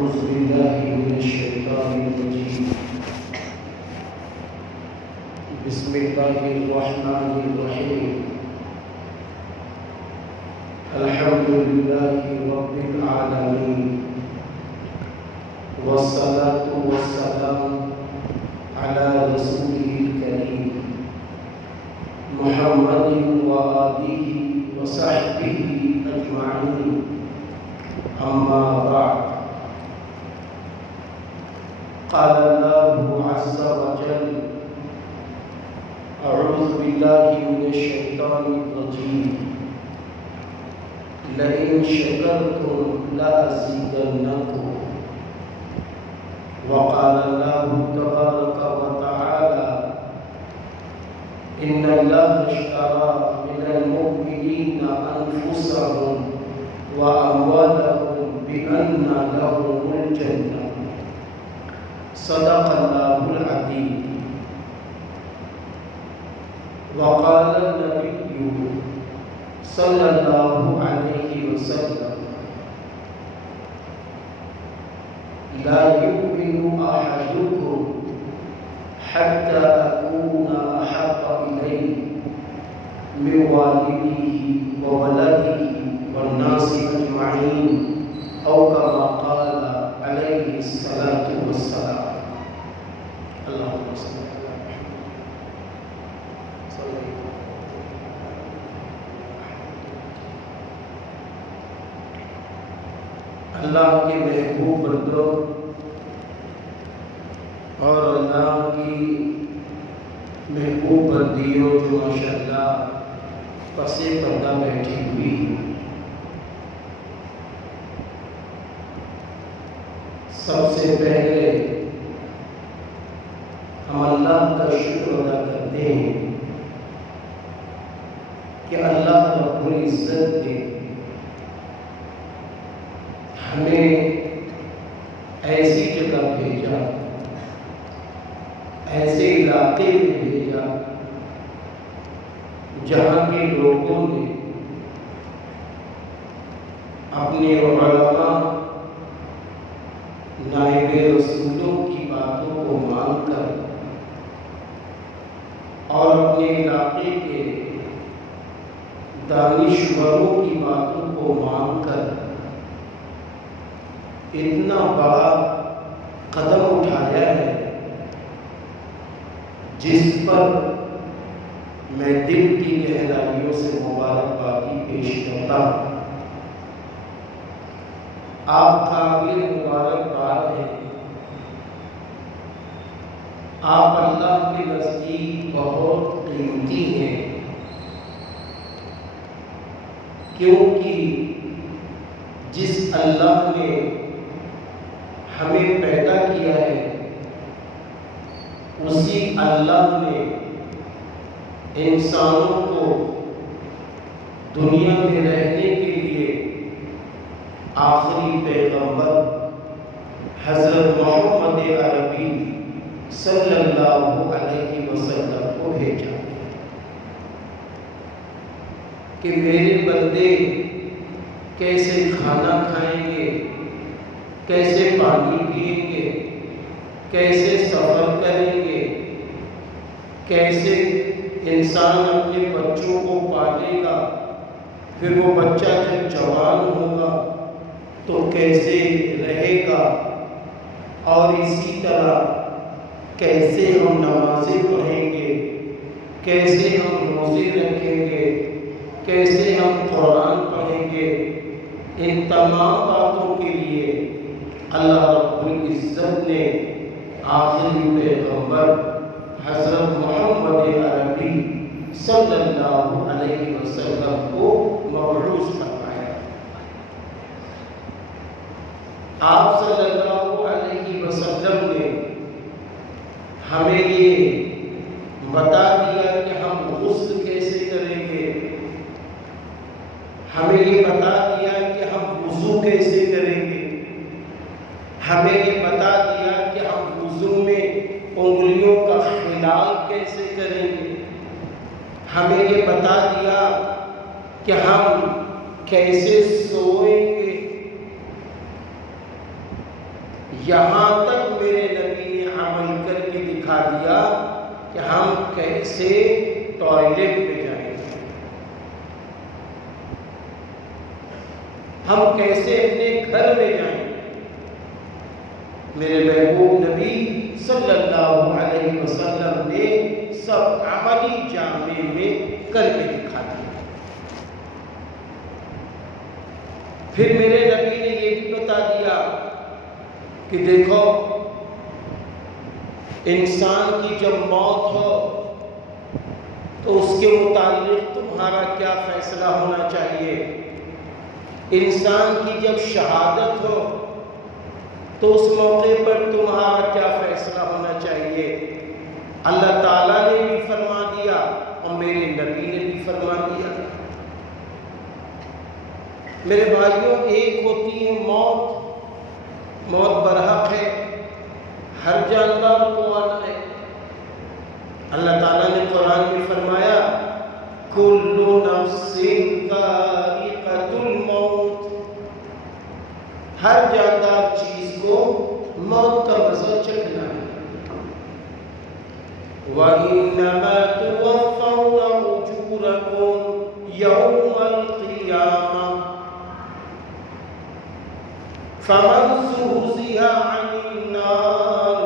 أعوذ بالله من الشيطان الرجيم. بسم الله الرحمن الرحيم. الحمد لله رب العالمين، والصلاة والسلام على رسوله الكريم محمد وآله وصحبه أجمعين. أما بعد، قال الله عز وجل: أعوذ بالله من الشيطان الرجيم. لئن شكرتم لأزيدنكم. وقال الله تبارك وتعالى: إن الله اشترى من المؤمنين أنفسهم وأموالهم بأن لهم الجنة. صدق الله العظيم. وقال النبي صلى الله عليه وسلم: لا يؤمن أحدكم حتى أكون أحب إليه من والده وولده والناس أجمعين، أو كما قال عليه الصلاة والسلام. اللهم صل على محمد. اللہ کے محبوب بندوں اور اللہ کی محبوب بندیوں جو ماشاءاللہ پس پردہ بیٹھی ہوئی، سب سے پہلے ہم اللہ کا شکر ادا کرتے ہیں کہ اللہ رب العزت نے ہمیں ایسی جگہ بھیجا، ایسے علاقے میں بھیجا جہاں کے لوگوں نے اپنے علماء، نائب رسولوں کی باتوں کو مان کر اور اپنے علاقے کے دانشوروں کی باتوں کو مان کر اتنا بڑا قدم اٹھایا ہے، جس پر میں دل کی گہرائیوں سے مبارکبادی پیش کرتا ہوں۔ آپ قابل مبارکباد ہیں، آپ اللہ کے نزدیک بہت قیمتی ہیں، کیونکہ جس اللہ نے ہمیں پیدا کیا ہے، اسی اللہ نے انسانوں کو دنیا میں رہنے کے لیے آخری پیغمبر حضرت محمد عربی صلی اللہ علیہ وسلم کو بھیجا کہ میرے بندے کیسے کھانا کھائیں گے، کیسے پانی پئیں گے، کیسے سفر کریں گے، کیسے انسان اپنے بچوں کو پالے گا، پھر وہ بچہ جب جوان ہوگا تو کیسے رہے گا، اور اسی طرح کیسے ہم نمازیں پڑھیں گے، کیسے ہم روزے رکھیں گے، کیسے ہم قرآن پڑھیں گے۔ ان تمام باتوں کے لیے اللہ رب العزت نے آخری پیغمبر حضرت محمد عربی صلی اللہ علیہ وسلم کو مبعوث فرمایا۔ آپ صلی اللہ علیہ وسلم نے ہمیں یہ بتا دیا کہ ہم غسل کیسے کریں گے، ہمیں یہ بتا دیا کہ ہم وضو کیسے کریں گے، ہمیں یہ بتا دیا کہ ہم وضو میں انگلیوں کا خلال کیسے کریں گے، ہمیں یہ بتا دیا کہ ہم کیسے سوئیں گے، یہاں تک میرے نبی نے عمل کر کے دکھا دیا کہ ہم کیسے ٹوائلٹ میں جائیں گے، ہم کیسے اپنے گھر میں جائیں گے۔ میرے محبوب نبی صلی اللہ علیہ وسلم نے سب عملی جامع میں کر کے دکھا دیا۔ پھر میرے نبی نے یہ بھی بتا دیا کہ دیکھو انسان کی جب موت ہو تو اس کے متعلق تمہارا کیا فیصلہ ہونا چاہیے، انسان کی جب شہادت ہو تو اس موقع پر تمہارا کیا فیصلہ ہونا چاہیے۔ اللہ تعالیٰ نے بھی فرما دیا اور میرے نبی نے بھی فرما دیا۔ میرے بھائیوں، ایک ہوتی ہے موت، موت برحق ہے، ہر جاندار کو آنا ہے۔ اللہ تعالیٰ نے قرآن میں فرمایا کل نفس ذائقۃ الموت، ہر جاندار چیز کو موت کا مزہ چکھنا ہے۔ وَإِنَّمَا تُوَفَّوْنَ أُجُورَكُمْ يَوْمَ الْقِيَامَةِ فَمَنْ زُحْزِحَ عَنِ النَّارِ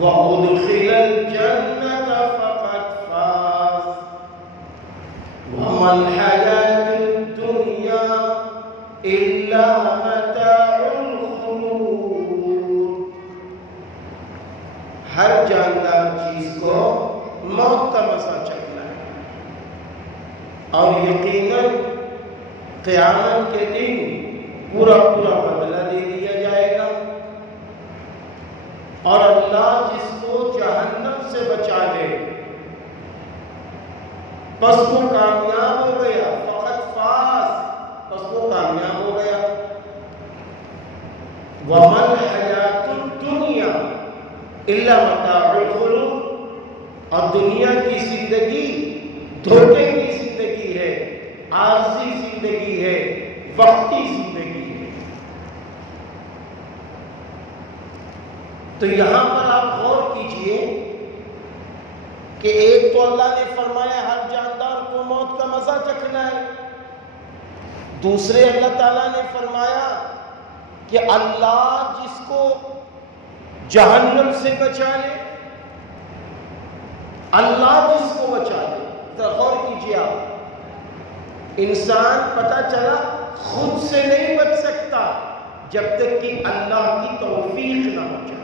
وَأُدْخِلَ الْجَنَّةَ فَقَدْ فَازَ وَمَا الْحَيَاةُ الدُّنْيَا إِلَّا مَتَاعُ الْغُرُورِ۔ ہر جاندار چیز کو موت کا مزہ چکھنا ہے، اور یقیناً قیامت کے دن پورا بدلہ دے دیا جائے گا، اور اللہ جس کو جہنم سے بچا لے پس وہ کامیاب ہو گیا، فقط فاز، پس وہ کامیاب ہو گیا۔ وَمَا الْحَيَاةُ الدُّنْيَا إِلَّا مَتَاعُ الْغُرُورِ، اور دنیا کی زندگی دھوکے کی زندگی ہے، عارضی زندگی ہے، وقتی زندگی ہے۔ تو یہاں پر آپ غور کیجئے کہ ایک تو اللہ نے فرمایا ہر جاندار کو موت کا مزہ چکھنا ہے، دوسرے اللہ تعالیٰ نے فرمایا کہ اللہ جس کو جہنم سے بچا لے، اللہ جس کو بچا لے۔ تو غور کیجئے آپ، انسان پتہ چلا خود سے نہیں بچ سکتا جب تک کہ اللہ کی توفیق نہ ہو جائے۔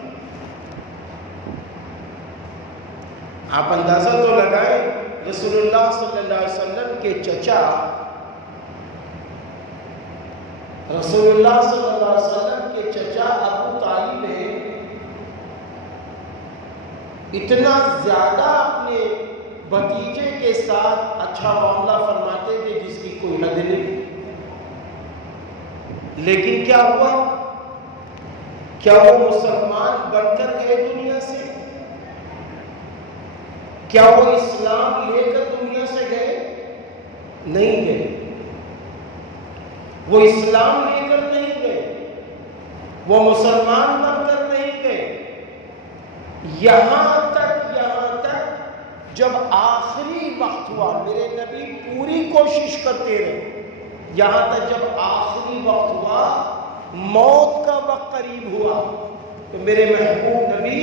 آپ اندازہ تو لگائیں، رسول اللہ صلی اللہ علیہ وسلم کے چچا، رسول اللہ صلی اللہ علیہ وسلم کے چچا ابو طالب ہیں، اتنا زیادہ اپنے بھتیجے کے ساتھ اچھا معاملہ فرماتے تھے جس کی کوئی حد نہیں۔ لیکن کیا ہوا؟ کیا وہ مسلمان بن کر گئے دنیا سے؟ کیا وہ اسلام لے کر دنیا سے گئے؟ نہیں گئے، وہ اسلام لے کر نہیں گئے، وہ مسلمان بن کر نہیں گئے۔ یہاں تک جب آخری وقت ہوا، میرے نبی پوری کوشش کرتے رہے، یہاں تک جب آخری وقت ہوا، موت کا وقت قریب ہوا، تو میرے محبوب نبی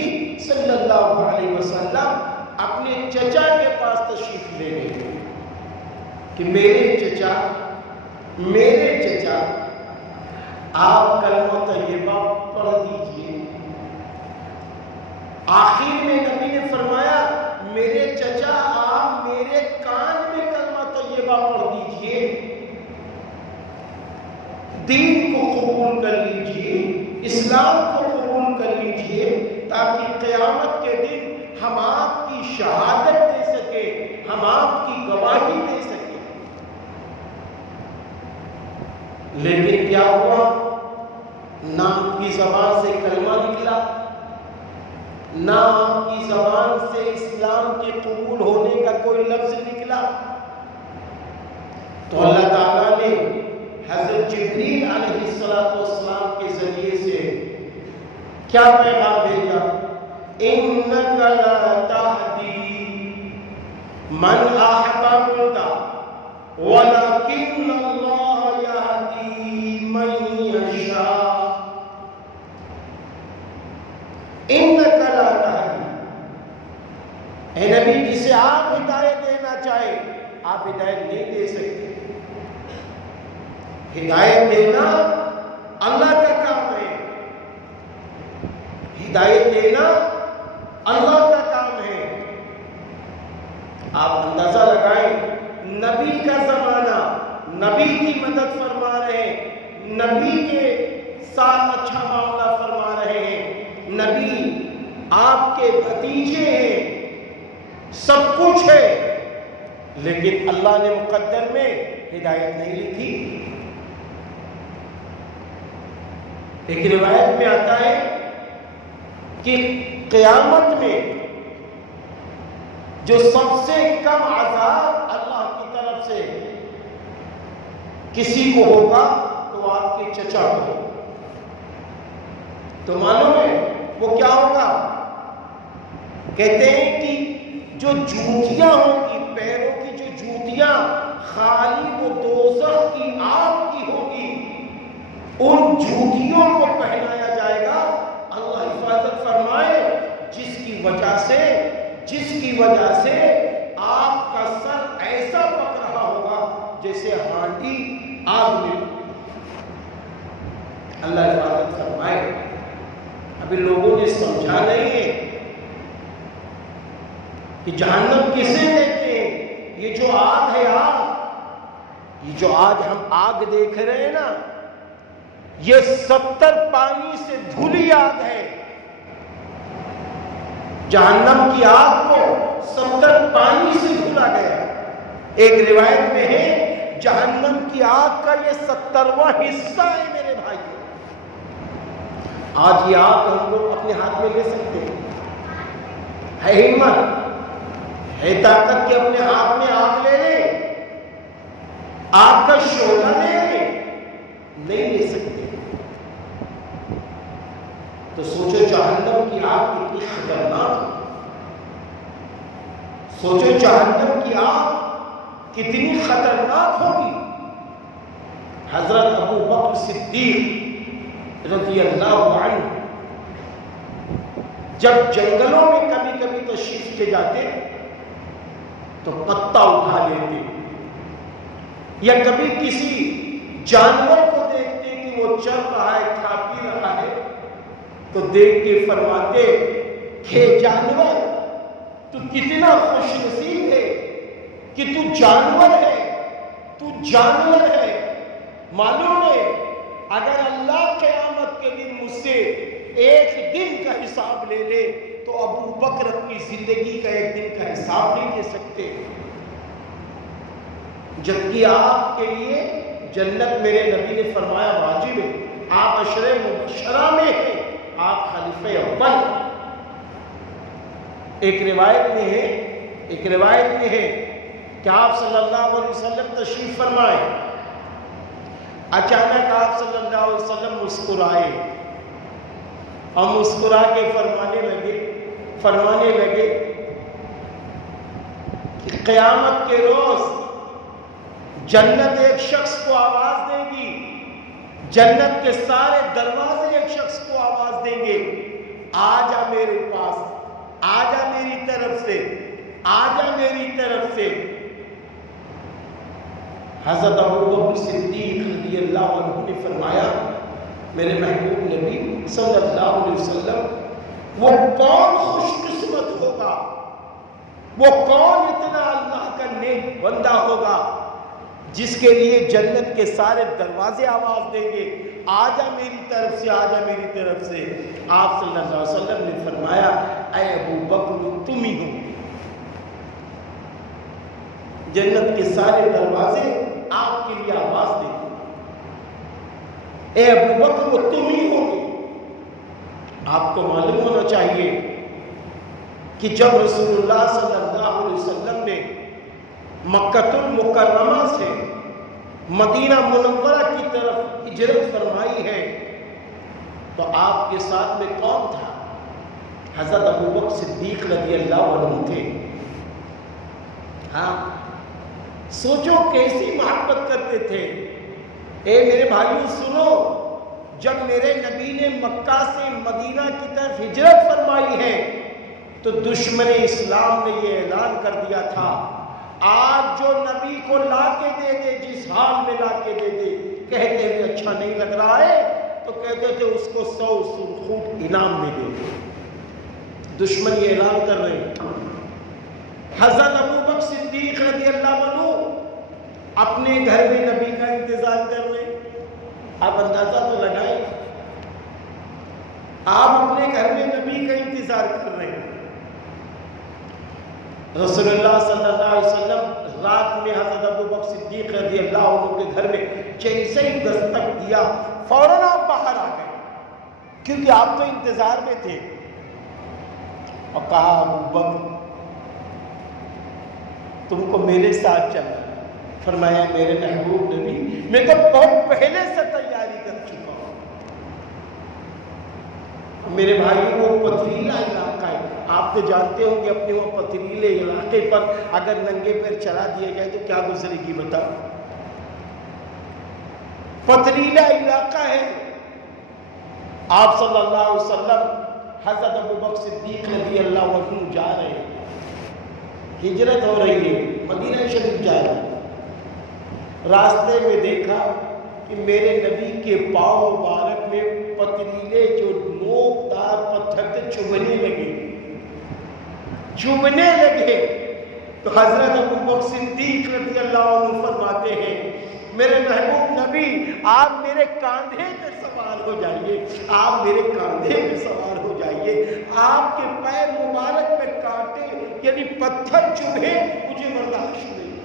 صلی اللہ علیہ وسلم اپنے چچا کے پاس تشریف لے گئے کہ میرے چچا آپ کلمہ طیبہ پڑھ دیجئے۔ آخر میں نبی نے فرمایا میرے چچا آپ میرے کان میں کلمہ طیبہ پڑھ دیجئے، دین کو قبول کر لیجئے، اسلام کو قبول کر لیجئے، تاکہ قیامت کے دن ہم آپ کی شہادت دے سکے، ہم آپ کی گواہی دے سکے۔ لیکن کیا ہوا؟ نہ آپ کی زبان سے کلمہ نکلا، نہ آپ کی زبان سے اسلام کے قبول ہونے کا کوئی لفظ نکلا۔ تو اللہ تعالیٰ نے حضرت جبریل علیہ السلام کے ذریعے سے کیا پیغام بھیجا؟ انک لا تہدی من احببت ولکن اللہ یہدی من یشاء۔ انک لا تہدی، اے نبی جسے آپ ہدایت دینا چاہے آپ ہدایت نہیں دے سکتے۔ ہدایت دینا اللہ کا کام ہے، ہدایت دینا اللہ کا کام ہے۔ آپ اندازہ لگائیں، نبی کا زمانہ، نبی کی مدد فرما رہے ہیں، نبی کے ساتھ اچھا معاملہ فرما رہے ہیں، نبی آپ کے بھتیجے ہیں، سب کچھ ہے، لیکن اللہ نے مقدر میں ہدایت نہیں لکھی۔ ایک روایت میں آتا ہے کہ قیامت میں جو سب سے کم عذاب اللہ کی طرف سے کسی کو ہوگا تو آپ کے چچا کو، تو معلوم ہے وہ کیا ہوگا؟ کہتے ہیں کہ جو جوتیاں ہوں گی، پیروں کی جو جوتیاں خالی وہ دوزخ کی آگ کی ہوگی، ان جوتیوں کو پہنایا جائے گا۔ اللہ حفاظت فرمائے، جس کی وجہ سے آپ کا سر ایسا پک رہا ہوگا جیسے ہانڈی آگ میں۔ اللہ حفاظت فرمائے۔ ابھی لوگوں نے سمجھا نہیں ہے کہ جہنم کسے کہتے ہیں؟ یہ جو آگ ہے، یہ جو آج ہم آگ دیکھ رہے ہیں نا، یہ 70 پانی سے دھلی آگ ہے۔ جہنم کی آگ کو 70 پانی سے دھلا گیا۔ ایک روایت میں ہے جہنم کی آگ کا یہ 70واں حصہ ہے میرے بھائیوں۔ آج یہ آگ ہم لوگ اپنے ہاتھ میں لے سکتے ہیں؟ ہے ہمت، ہے طاقت کہ اپنے ہاتھ میں آگ لے لیں، آگ کا شعلہ لے لیں؟ نہیں لے سکتے۔ تو سوچو جہنم کی آگ کتنی خطرناک، سوچو جہنم کی آگ کتنی خطرناک ہوگی۔ حضرت ابو بکر صدیق رضی اللہ عنہ جب جنگلوں میں کبھی کبھی تشریف لے جاتے تو پتا اٹھا لیتے، یا کبھی کسی جانور کو دیکھتے کہ وہ چل رہا ہے، کھا پی رہا ہے، تو دیکھ کے فرماتے کہ جانور تو کتنا خوش نصیب ہے کہ تو جانور ہے، تو جانور ہے۔ معلوم ہے اگر اللہ قیامت کے دن مجھ سے ایک دن کا حساب لے لے تو ابو بکر اپنی زندگی کا ایک دن کا حساب نہیں لے سکتے، جبکہ آپ کے لیے جنت میرے نبی نے فرمایا واجب ہے، آپ عشرہ مبشرہ میں ہیں، آپ خلیفہ اول۔ ایک روایت میں ہے کہ آپ صلی اللہ علیہ وسلم تشریف فرمائے، اچانک آپ صلی اللہ علیہ وسلم مسکرائے اور مسکرا کے فرمانے لگے کہ قیامت کے روز جنت ایک شخص کو آواز دے گی، جنت کے سارے دروازے ایک شخص کو آواز دیں گے، آجا میرے پاس، آجا میری طرف سے، آجا میری طرف سے۔ حضرت ابو بکر صدیق رضی اللہ عنہ نے فرمایا میرے محبوب نبی صلی اللہ علیہ وسلم، وہ کون خوش قسمت ہوگا، وہ کون اتنا اللہ کا نیک بندہ ہوگا جس کے لیے جنت کے سارے دروازے آواز دیں گے آجا میری طرف سے، آجا میری طرف سے۔ آپ صلی اللہ علیہ وسلم نے فرمایا اے ابو بکر تم ہی ہو، جنت کے سارے دروازے آپ کے لیے آواز دیں گے، اے ابو بکر وہ تم ہی ہو۔ آپ کو معلوم ہونا چاہیے کہ جب رسول اللہ صلی اللہ علیہ وسلم نے مکہ المکرمہ سے مدینہ منورہ کی طرف ہجرت فرمائی ہے تو آپ کے ساتھ میں کون تھا؟ حضرت ابوبکر صدیق رضی اللہ عنہ تھے۔ ہاں، سوچو کیسی محبت کرتے تھے۔ اے میرے بھائیوں سنو، جب میرے نبی نے مکہ سے مدینہ کی طرف ہجرت فرمائی ہے تو دشمن اسلام نے یہ اعلان کر دیا تھا، آج جو نبی کو لا کے دے دے، جس حال میں لا کے دے دے، کہتے ہوئے اچھا نہیں لگ رہا ہے تو کہتے تھے اس کو 100 سرخوٹ انعام میں دے دے۔ دشمن یہ اعلان کر رہے ہیں۔ حضرت ابوبکر صدیق رضی اللہ عنہ اپنے گھر میں نبی کا انتظار کر رہے ہیں۔ آپ اندازہ تو لگائیں، آپ اپنے گھر میں نبی کا انتظار کر رہے ہیں۔ رسول اللہ صلی اللہ علیہ وسلم رات میں حضرت ابوبکر صدیق رضی اللہ عنہ کے گھر میں جیسے ہی دستک دیا فوراً آپ باہر آ گئے، کیونکہ آپ تو انتظار میں تھے، اور کہا ابوبکر تم کو میرے ساتھ چلنا۔ فرمایا میرے محبوب نبی، میں تو بہت پہلے سے تیاری کر چکا ہوں۔ میرے بھائی وہ پتھریلا علاقہ ہے، آپ تو جانتے ہوں کہ اپنے وہ پتھریلے علاقے پر اگر ننگے پیر چلا دیا جائے تو کیا گزرے گی بتاؤ؟ پتھریلا علاقہ ہے۔ آپ صلی اللہ علیہ وسلم حضرت ابوبکر صدیق رضی اللہ عنہ جا رہے ہیں، ہجرت ہو رہی ہے، مدینہ شریف جا رہے ہیں۔ راستے میں دیکھا کہ میرے نبی کے پاؤں مبارک میں پتھریلے جو نوکدار پتھر تھے چبھنے لگے تو حضرت ابوبکر صدیق رضی اللہ عنہ فرماتے ہیں میرے محبوب نبی آپ میرے کاندھے پہ سوار ہو جائیے، آپ میرے کاندھے پہ سوار ہو جائیے، آپ کے پیر مبارک پہ کانٹے یعنی پتھر چبھے مجھے برداشت نہیں۔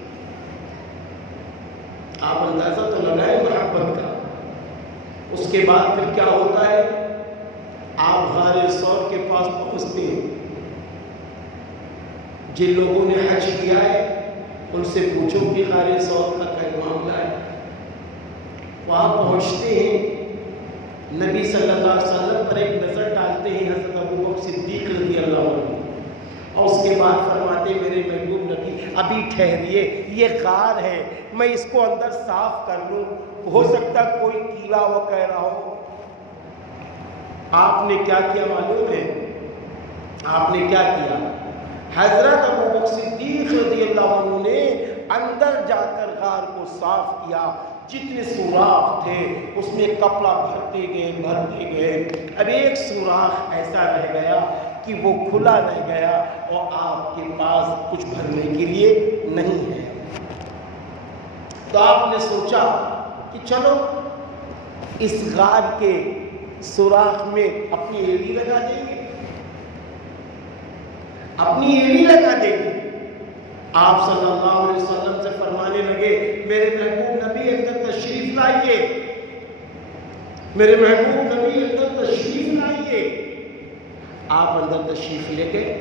آپ اندازہ تو لگائیں محبت کا۔ اس کے بعد پھر کیا ہوتا ہے؟ آپ غار ثور کے پاس پہنچتے ہیں۔ جن لوگوں نے حج کیا ہے ان سے پوچھو کہ غار ثور کا کیا معاملہ ہے۔ وہاں پہنچتے ہیں، نبی صلی اللہ علیہ وسلم پر ایک نظر ڈالتے ہیں حضرت ابوبکر صدیق رضی اللہ عنہ، اور اس کے بعد فرماتے ہیں میرے محبوب نبی ابھی ٹھہریے، یہ غار ہے، میں اس کو اندر صاف کر لوں، ہو سکتا کوئی کیڑا وغیرہ ہو۔ آپ نے کیا کیا معلوم ہے؟ آپ نے کیا کیا؟ حضرت ابوبکر صدیق رضی اللہ عنہ نے اندر جا کر غار کو صاف کیا، جتنے سوراخ تھے اس میں کپڑا بھرتے گئے، اب ایک سوراخ ایسا رہ گیا کہ وہ کھلا رہ گیا اور آپ کے پاس کچھ بھرنے کے لیے نہیں ہے۔ تو آپ نے سوچا کہ چلو اس غار کے سوراخ میں اپنی ایڑی لگا دیں گے، آپ صلی اللہ علیہ وسلم سے فرمانے لگے میرے محبوب نبی اندر تشریف لائیے، میرے محبوب نبی اندر تشریف لائیے۔ آپ اندر تشریف لے گئے۔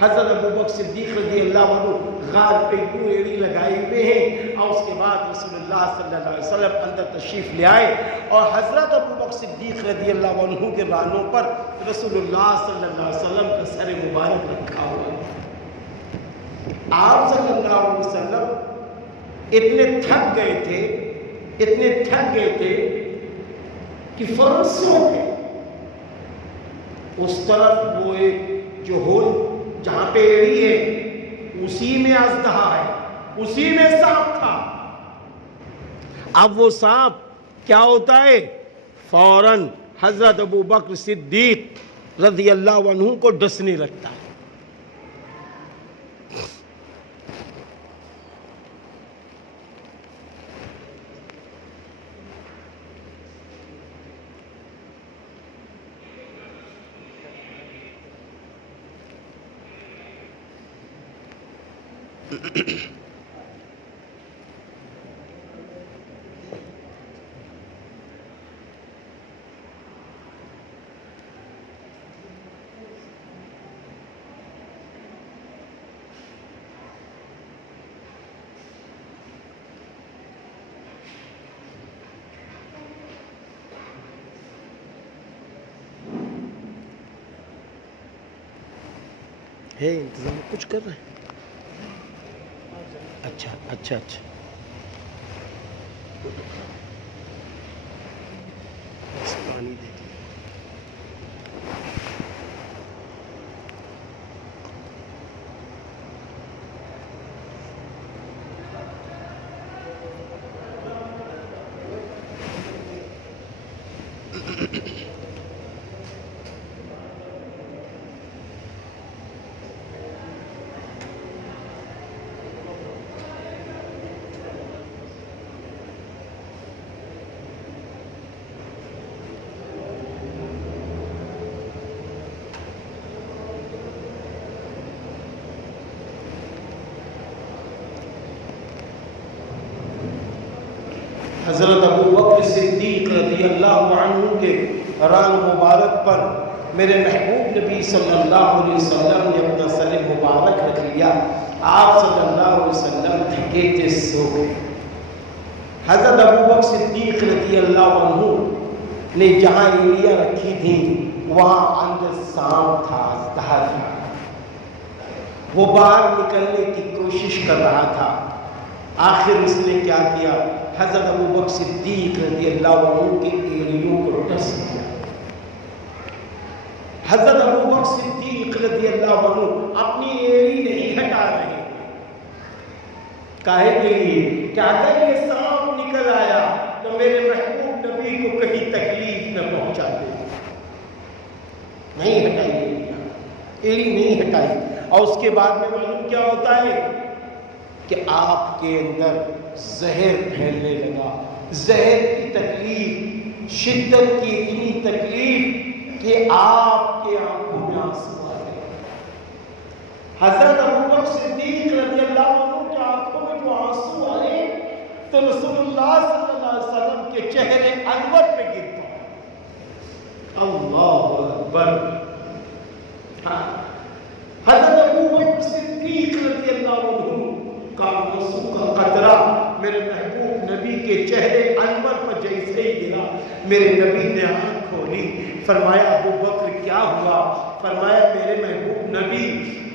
حضرت ابوبکر صدیق رضی اللہ عنہ غار پہ یوں ایڑی لگائے ہوئے ہیں، اور اس کے بعد رسول اللہ صلی اللہ علیہ وسلم اندر تشریف لے آئے، اور حضرت ابوبکر صدیق رضی اللہ عنہ کے رانوں پر رسول اللہ صلی اللہ علیہ وسلم کا سر مبارک رکھا ہوا۔ آپ صلی اللہ علیہ وسلم اتنے تھک گئے تھے کہ فوراً سو گئے۔ اس طرف وہ ایک جو ہول جہاں پہ ایڑی ہے اسی میں اژدہا ہے، اسی میں سانپ تھا۔ اب وہ سانپ کیا ہوتا ہے؟ فوراً حضرت ابوبکر صدیق رضی اللہ عنہ کو ڈسنے لگتا ہے۔ ہے انتظام کچھ کر رہے ہیں؟ اچھا اچھا اچھا، بس پانی دے دیا۔ حضرت ابو بکر صدیق رضی اللہ عنہ کے ران مبارک پر میرے محبوب نبی صلی اللہ علیہ وسلم نے اپنا سر مبارک رکھ لیا۔ آپ صلی اللہ علیہ وسلم تھکے تھے، سو گئے۔ حضرت ابو بکر صدیق رضی اللہ عنہ نے جہاں ایڑیاں رکھی تھیں وہاں اندر سانپ تھا، اژدہا تھا، وہ باہر نکلنے کی کوشش کر رہا تھا۔ آخر اس نے کیا کیا؟ حضرت ابو بکر صدیق رضی اللہ عنہ کی ایڑیوں کو ڈس دیا۔ حضرت ابو بکر صدیق رضی اللہ عنہ اپنی ایڑی نہیں ہٹا رہے، کاہے کے لیے کہ اگر یہ سانپ نکل آیا تو میرے محبوب نبی کو کہیں تکلیف نہ پہنچا دے۔ نہیں ہٹائی ایڑی نہیں ہٹائی، اور اس کے بعد میں معلوم کیا ہوتا ہے کہ آپ کے اندر زہر پھیلنے لگا۔ زہر کی تکلیف، شدت کی اتنی تکلیف کہ آپ کے آنکھوں میں آنسو آ گئے۔ حضرت ابو بکر صدیق رضی اللہ عنہ کے آنکھوں میں جو آنسو آئے تو رسول اللہ صلی اللہ علیہ وسلم کے چہرے انور پہ گر پڑے۔ اللہ اکبر۔ حضرت ابو بکر صدیق رضی اللہ عنہ کا آنسو کا قطرہ میرے محبوب نبی کے چہرے انور پر جیسے ہی گرا، میرے نبی نے آنکھ کھولی۔ فرمایا ابو بکر کیا ہوا؟ فرمایا میرے محبوب نبی،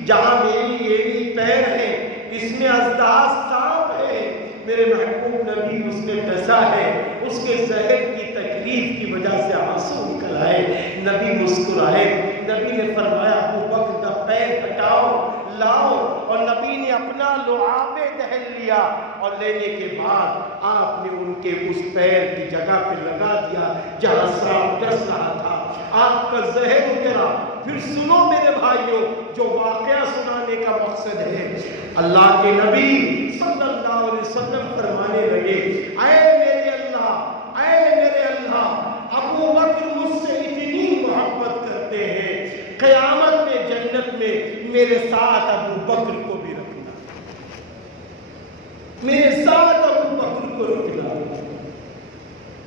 جہاں میری ایڑی پیر ہے اس میں اژدہا سانپ ہے، میرے محبوب نبی اس نے ڈسا ہے، اس کے زہر کی تکلیف کی وجہ سے آنسو نکل آئے۔ نبی مسکرائے، نبی نے فرمایا ابو بکر کا پیر ہٹاؤ، لاؤ، اور نبی نے اپنا لعاب دہن لیا، اور لینے کے بعد آپ نے ان کے اس پیر کی جگہ پہ لگا دیا جہاں سانپ ڈس رہا تھا۔ آپ کا زہر اترا۔ پھر سنو میرے بھائیوں، جو واقعہ سنانے کا مقصد ہے، اللہ کے نبی صلی اللہ علیہ وسلم فرمانے لگے، اے میرے اللہ، اے میرے اللہ، ابو بکر مجھ سے اتنی محبت کرتے ہیں، قیامت میں جنت میں میرے ساتھ ابو بکر کو بھی رکھنا، میرے ساتھ ابو بکر کو رکھنا۔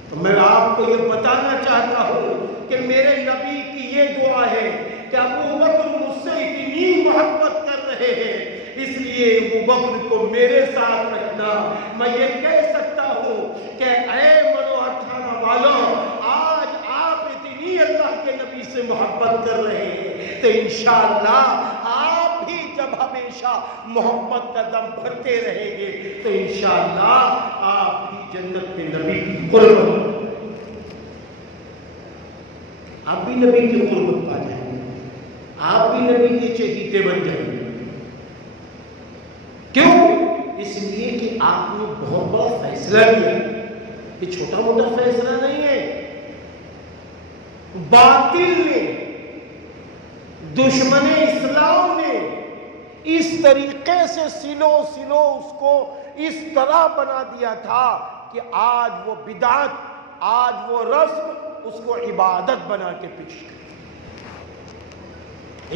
تو میں آپ کو یہ بتانا چاہتا ہوں کہ میرے نبی کی یہ دعا ہے کہ ابو بکر مجھ سے اتنی محبت کر رہے ہیں، اس لیے ابو بکر کو میرے ساتھ رکھنا۔ میں یہ کہہ سکتا ہوں کہ اے منوہر تھانہ والوں، آج آپ اتنی اللہ کے نبی سے محبت کر رہے ہیں تو انشاءاللہ آپ بھی جب ہمیشہ محبت کا دم بھرتے رہیں گے تو انشاءاللہ آپ بھی جنت میں نبی کی قربت، آپ بھی نبی کی قربت پا جائیں گے، آپ بھی نبی کے چہیتے بن جائیں گے۔ کیوں؟ اس لیے کہ آپ نے بہت بڑا فیصلہ لیا، یہ چھوٹا موٹا فیصلہ نہیں ہے۔ باطل نے، دشمن اسلام نے اس طریقے سے سلو اس کو اس طرح بنا دیا تھا کہ آج وہ بدعت، آج وہ رسم اس کو عبادت بنا کے پیش کرے،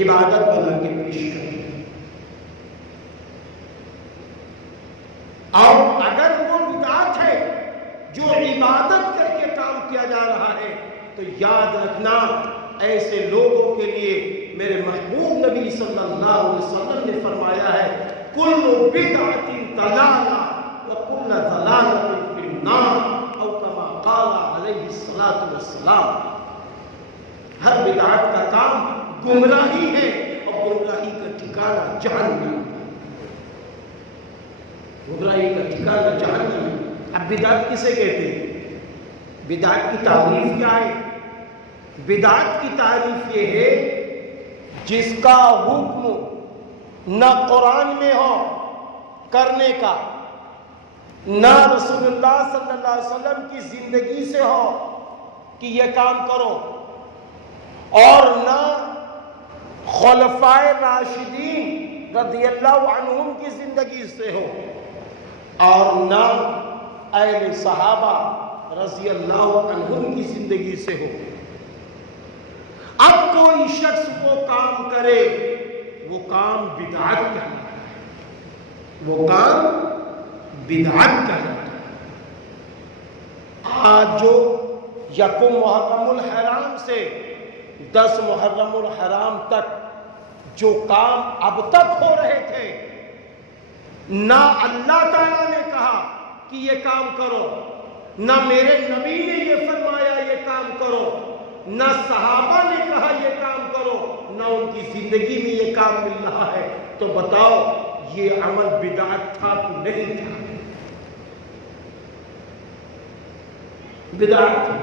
عبادت بنا کے پیش کرے۔ اور اگر وہ بدعت ہے جو عبادت کر کے کام کیا جا رہا ہے تو یاد رکھنا، ایسے لوگوں کے لیے میرے محبوب نبی صلی اللہ علیہ وسلم نے فرمایا ہے، کل بدعت ضلالہ وکل ضلالۃ فی النار، او کما قال علیہ الصلوۃ والسلام۔ ہر بدعت کا کام گمراہی ہے اور گمراہی کا ٹھکانہ جہنم، گمراہی کا ٹھکانہ جہنم۔ اب بدعت کسے کہتے ہیں؟ بدعت کی تعریف کیا ہے؟ بدعت کی تعریف یہ ہے جس کا حکم نہ قرآن میں ہو کرنے کا، نہ رسول اللہ صلی اللہ علیہ وسلم کی زندگی سے ہو کہ یہ کام کرو، اور نہ خلفائے راشدین رضی اللہ عنہم کی زندگی سے ہو، اور نہ اہل صحابہ رضی اللہ عنہم کی زندگی سے ہو۔ اب کوئی شخص وہ کام کرے، وہ کام بدعت کہلاتا ہے، وہ کام بدعت کہلاتا ہے۔ آج جو یکم محرم الحرام سے 10 محرم الحرام تک جو کام اب تک ہو رہے تھے، نہ اللہ تعالیٰ نے کہا کہ یہ کام کرو، نہ میرے نبی نے یہ فرمایا یہ کام کرو، نہ صحابہ نے کہا یہ کام کرو، نہ ان کی زندگی میں یہ کام مل رہا ہے، تو بتاؤ یہ عمل بدعت تھا کہ نہیں تھا؟ بدعت تھا۔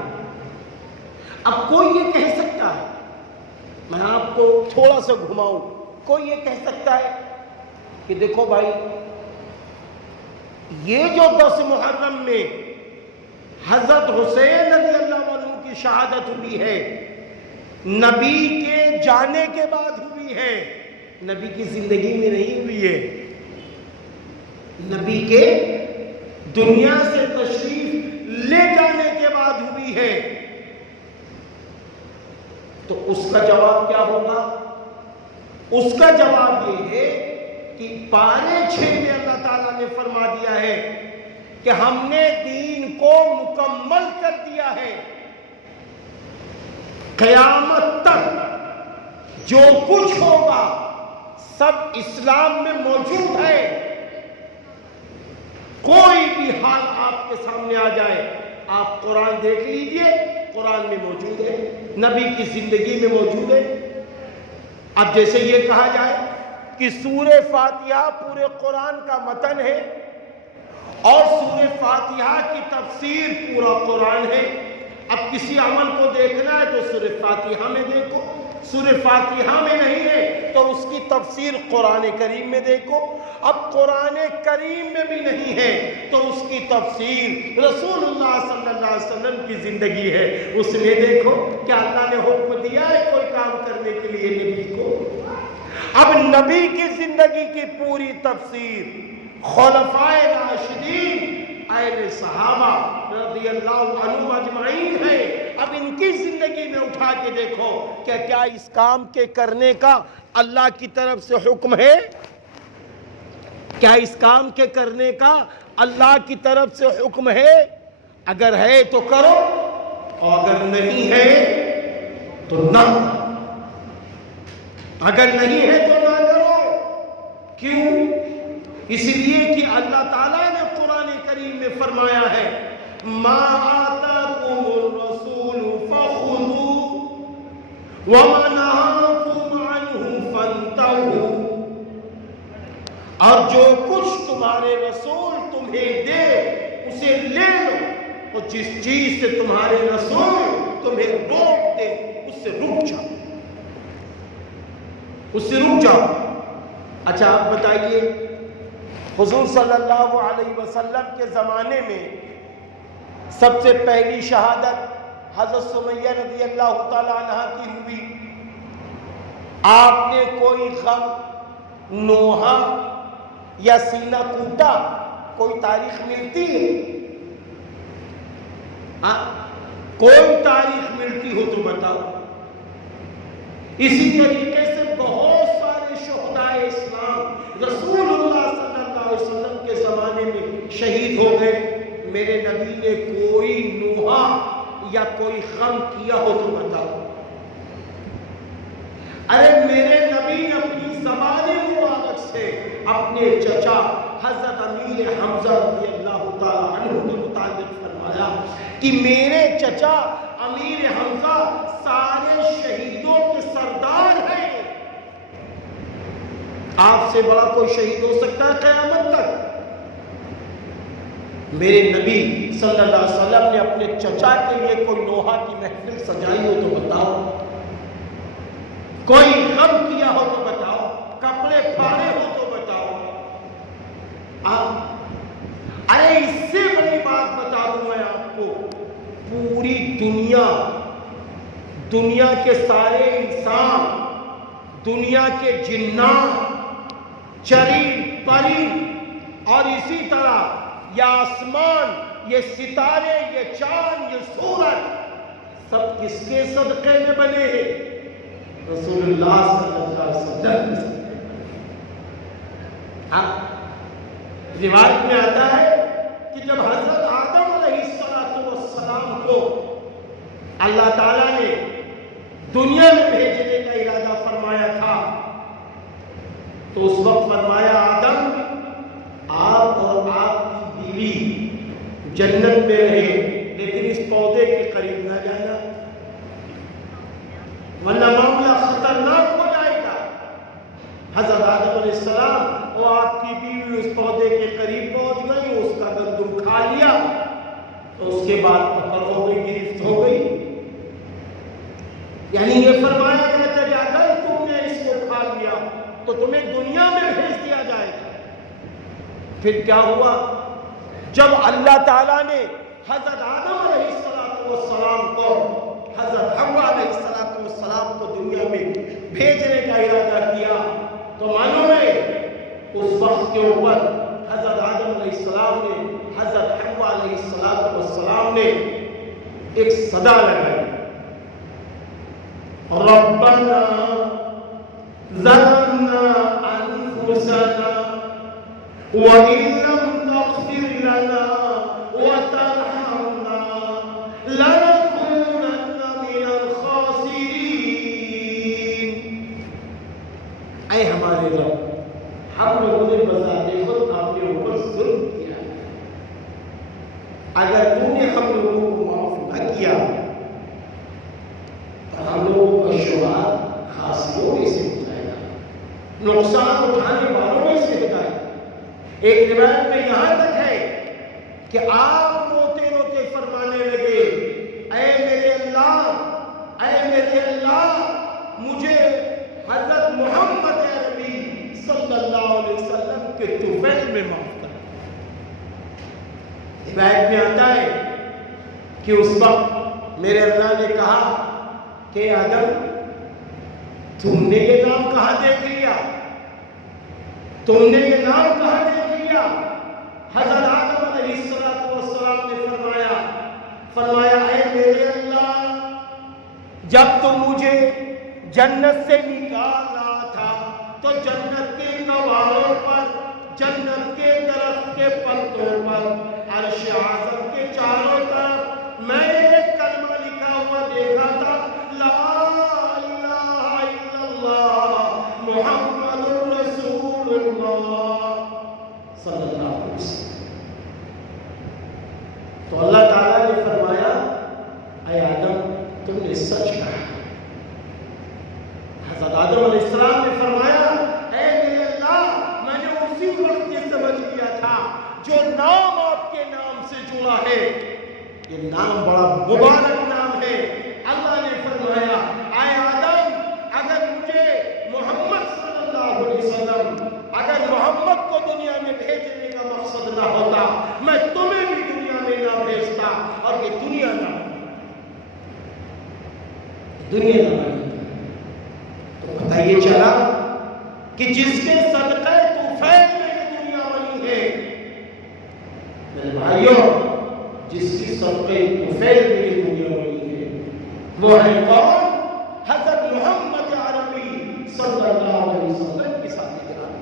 اب کوئی یہ کہہ سکتا ہے، میں آپ کو تھوڑا سا گھماؤں، کوئی یہ کہہ سکتا ہے کہ دیکھو بھائی، یہ جو 10 محرم میں حضرت حسین رضی اللہ عنہ کی شہادت ہوئی ہے، نبی کے جانے کے بعد ہوئی ہے، نبی کی زندگی میں نہیں ہوئی ہے، نبی کے دنیا سے تشریف لے جانے کے بعد ہوئی ہے، تو اس کا جواب کیا ہوگا؟ اس کا جواب یہ ہے کہ پارے 6 میں اللہ تعالیٰ نے فرما دیا ہے کہ ہم نے دین کو مکمل کر دیا ہے، قیامت تک جو کچھ ہوگا سب اسلام میں موجود ہے۔ کوئی بھی حال آپ کے سامنے آ جائے، آپ قرآن دیکھ لیجئے، قرآن میں موجود ہے، نبی کی زندگی میں موجود ہے۔ اب جیسے یہ کہا جائے کہ سورہ فاتحہ پورے قرآن کا متن ہے، اور سورہ فاتحہ کی تفسیر پورا قرآن ہے۔ اب کسی عمل کو دیکھنا ہے تو سورہ فاتحہ میں دیکھو، سورہ فاتحہ میں نہیں ہے تو اس کی تفسیر قرآن کریم میں دیکھو۔ اب قرآن کریم میں بھی نہیں ہے تو اس کی تفسیر رسول اللہ صلی اللہ علیہ وسلم کی زندگی ہے، اس میں دیکھو۔ کیا اللہ نے حکم دیا ہے کوئی کام کرنے کے لیے نبی کو؟ اب نبی کی زندگی کی پوری تفسیر خلفائے راشدین اہل صحابہ رضی اللہ عنہم اجمعین ہے، اب ان کی زندگی میں اٹھا کے دیکھو کہ کیا اس کام کے کرنے کا اللہ کی طرف سے حکم ہے؟ کیا اس کام کے کرنے کا اللہ کی طرف سے حکم ہے؟ اگر ہے تو کرو، اور اگر نہیں ہے تو نہ، اگر نہیں ہے تو نہ کرو۔ کیوں؟ اس لیے کہ اللہ تعالیٰ نے قرآن کریم میں فرمایا ہے ما آتاکم الرسول فخذوہ وما نہاکم عنہ فانتہوا، اور جو کچھ تمہارے رسول تمہیں دے اسے لے لو، اور جس چیز سے تمہارے رسول تمہیں روک دے اس سے رک جاؤ، اس سے رک جاؤ۔ اچھا آپ بتائیے، حضور صلی اللہ علیہ وسلم کے زمانے میں سب سے پہلی شہادت حضرت سمیہ رضی اللہ تعالی عنہ کی ہوئی۔ آپ نے کوئی غم نوحہ یا سینہ کوٹا؟ کوئی تاریخ ملتی ہے؟ کوئی تاریخ ملتی ہو تو بتاؤ۔ اسی طریقے سے بہت سارے شہدائے اسلام رسول اللہ صلی اللہ علیہ وسلم کے زمانے میں شہید ہو گئے۔ میرے نبی نے کوئی نوحہ یا کوئی غم کیا ہو تو بتاؤ۔ ارے میرے نبی نے اپنی زبان مبارک سے اپنے چچا حضرت امیر حمزہ رضی اللہ تعالی عنہ کے متعلق فرمایا کہ میرے چچا امیر حمزہ سارے شہیدوں کے سردار ہیں۔ سے بڑا کوئی شہید ہو سکتا ہے قیامت تک؟ میرے نبی صلی اللہ علیہ وسلم نے اپنے چچا کے لیے کوئی لوہا کی محفل سجائی ہو تو بتاؤ، کوئی غم کیا ہو تو بتاؤ، کپڑے پھاڑے ہو تو بتاؤ۔ ارے اس سے بڑی بات بتا دوں میں آپ کو، پوری دنیا کے سارے انسان، دنیا کے جنات، چرند پرند، اور اسی طرح یہ آسمان، یہ ستارے، یہ چاند، یہ سورج، سب کس کے صدقے میں بنے ہیں؟ رسول اللہ صلی اللہ علیہ وسلم کے صدقے میں۔ روایت میں آتا ہے کہ جب حضرت آدم علیہ السلام کو اللہ تعالیٰ نے دنیا میں بھیجنے کا ارادہ فرمایا تھا تو اس وقت فرمایا آدم آپ اور آپ کی بیوی جنت میں رہے لیکن اس پودے کے قریب نہ جانا ورنہ معاملہ خطرناک ہو جائے گا۔ حضرت آدم علیہ السلام اور آپ کی بیوی اس پودے کے قریب پہنچ گئی، اس کا گندم کھا لیا تو اس کے بعد پکڑ ہو گئی، گرفت ہو گئی۔ یعنی یہ فرمایا گیا تھا کہ اگر تم نے اس کو کھا لیا تو تمہیں دنیا میں بھیج دیا جائے گا۔ پھر کیا ہوا؟ جب اللہ تعالیٰ نے حضرت آدم علیہ السلام کو، حضرت حوا علیہ السلام کو دنیا میں بھیجنے کا ارادہ کیا تو معلوم ہے اس وقت کے اوپر حضرت آدم علیہ السلام نے، حضرت حوا علیہ السلام نے ایک صدا لگائی، ربنا ظلمنا انفسنا وان لم تغفر لنا وترحمنا لنكونن من الخاسرین۔ اے ہمارے رب، ہم لوگوں نے بذات خود اپنے اوپر ظلم کیا، اگر تو نے ہم لوگوں کو معاف نہ کیا تو ہم لوگوں کا شمار خاسروں میں سے ہو جائے گا، نقصان اٹھانے والوں میں سے ہو جائے گا۔ ایک روایت میں یہاں تک ہے کہ آپ روتے روتے فرمانے لگے، اے میرے اللہ مجھے حضرت محمد عربی صلی اللہ علیہ وسلم کے طفیل میں معاف کر۔ روایت میں آتا ہے کہ اس وقت میرے اللہ نے کہا کہ آدم تم نے یہ نام کہاں دیکھ لیا؟ تم نے یہ نام کہاں دیکھ لیا؟ حضرت آدم علیہ السلام نے فرمایا اے میرے اللہ، جب تم مجھے جنت سے نکال رہا تھا تو جنت کے کناروں پر، جنت کے درخت کے پتوں پر، عرش اعظم کے چاروں طرف میں ایک کلمہ لکھا ہوا دیکھا تھا، لا الہ الا اللہ محمد رسول اللہ صلی اللہ علیہ وسلم۔ تو اللہ تعالیٰ نے فرمایا اے آدم تم نے سچ کہا۔ حضرت آدم علیہ السلام نے فرمایا اے میرے اللہ، میں نے اسی وقت یہ سمجھ لیا تھا جو نام آپ کے نام سے جڑا ہے یہ نام بڑا مبارک نام ہے۔ اللہ نے فرمایا اے آدم، اگر مجھے محمد صلی اللہ علیہ وسلم، اگر محمد کو دنیا میں بھیجنے کا مقصد نہ ہوتا میں تمہیں بھی دنیا میں نہ بھیجتا اور یہ دنیا نہ بنی۔ تو پتہ یہ چلا کہ جس کے صدقے طفیل میں یہ دنیا بنی ہے، میرے بھائیوں، جس کی صدقے طفیل میں یہ دنیا بنی ہے وہ ہے کون؟ حضرت محمد عربی صلی اللہ علیہ وسلم کی ذات گرامی۔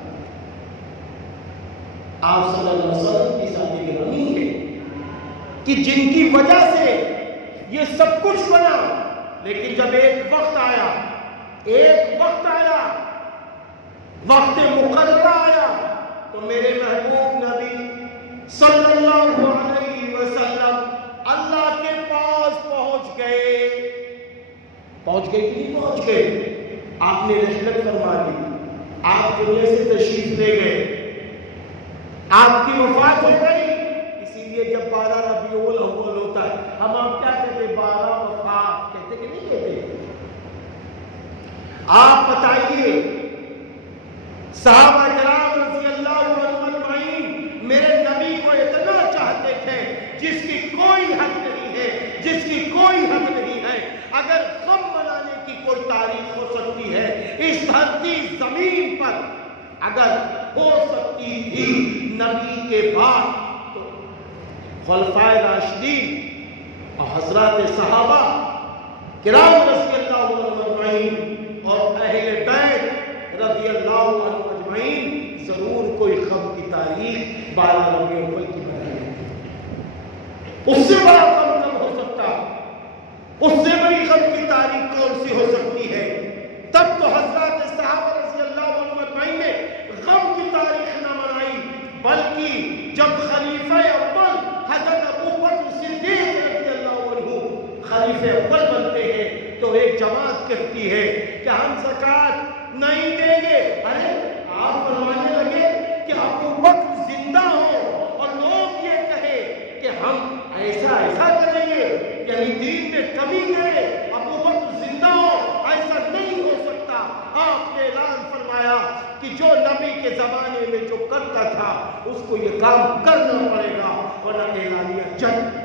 آپ صلی اللہ علیہ وسلم کی ذات گرامی ہے کہ جن کی وجہ سے یہ سب کچھ بنا، لیکن جب ایک وقت آیا، وقت مقررہ آیا تو میرے محبوب نبی صلی اللہ علیہ وسلم اللہ کے پاس پہنچ گئے کہ نہیں پہنچ گئے؟ آپ نے رحلت فرما دی، آپ دنیا سے تشریف لے گئے، آپ کی وفات ہو گئی، اسی لیے جب 12 ربیع الاول ہوتا ہے ہم آپ کیا کہتے ہیں؟ 12 وفات کہتے کہ نہیں کہتے؟ آپ بتائیے صحابہ کرام رضی اللہ عنہم اجمعین میرے نبی کو اتنا چاہتے تھے جس کی کوئی حد نہیں ہے، جس کی کوئی حد نہیں ہے۔ اگر غم منانے کی کوئی تاریخ ہو سکتی ہے اس دھرتی زمین پر، اگر ہو سکتی تھی نبی کے بعد، تو خلفائے راشدین اور حضرات صحابہ کرام رضی اللہ عنہم اجمعین اور اہل بیت رضی اللہ عنہم اجمعین ضرور کوئی غم کی تاریخ 12 ربیع الاول کی بنائی۔ اس سے بڑا غم کب ہو سکتا؟ اس سے بڑی غم کی تاریخ کون سی ہو سکتی ہے؟ تب تو حضرات صحابہ رضی اللہ عنہم اجمعین نے غم کی تاریخ نہ منائی، بلکہ جب خلیفہ اول حضرت ابو بکر صدیق رضی اللہ عنہ خلیفہ اول بنتے ہیں تو ایک جماعت کہتی ہے کہ ہم زکوٰۃ نہیں دیں گے۔ ارے آپ فرمانے لگے کہ ابو بکر زندہ ہو اور لوگ یہ کہے کہ ہم ایسا کریں گے، یعنی دین میں کمی کرے، ابو بکر زندہ ہو، ایسا نہیں ہو سکتا۔ آپ نے اعلان فرمایا کہ جو نبی کے زمانے میں جو کرتا تھا اس کو یہ کام کرنا پڑے گا، ورنہ اعلانیہ جنگ۔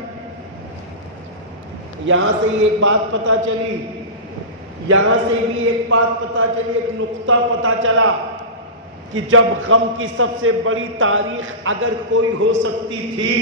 یہاں سے ہی ایک بات پتہ چلی، یہاں سے بھی ایک بات پتہ چلی، ایک نقطہ پتہ چلا کہ جب غم کی سب سے بڑی تاریخ اگر کوئی ہو سکتی تھی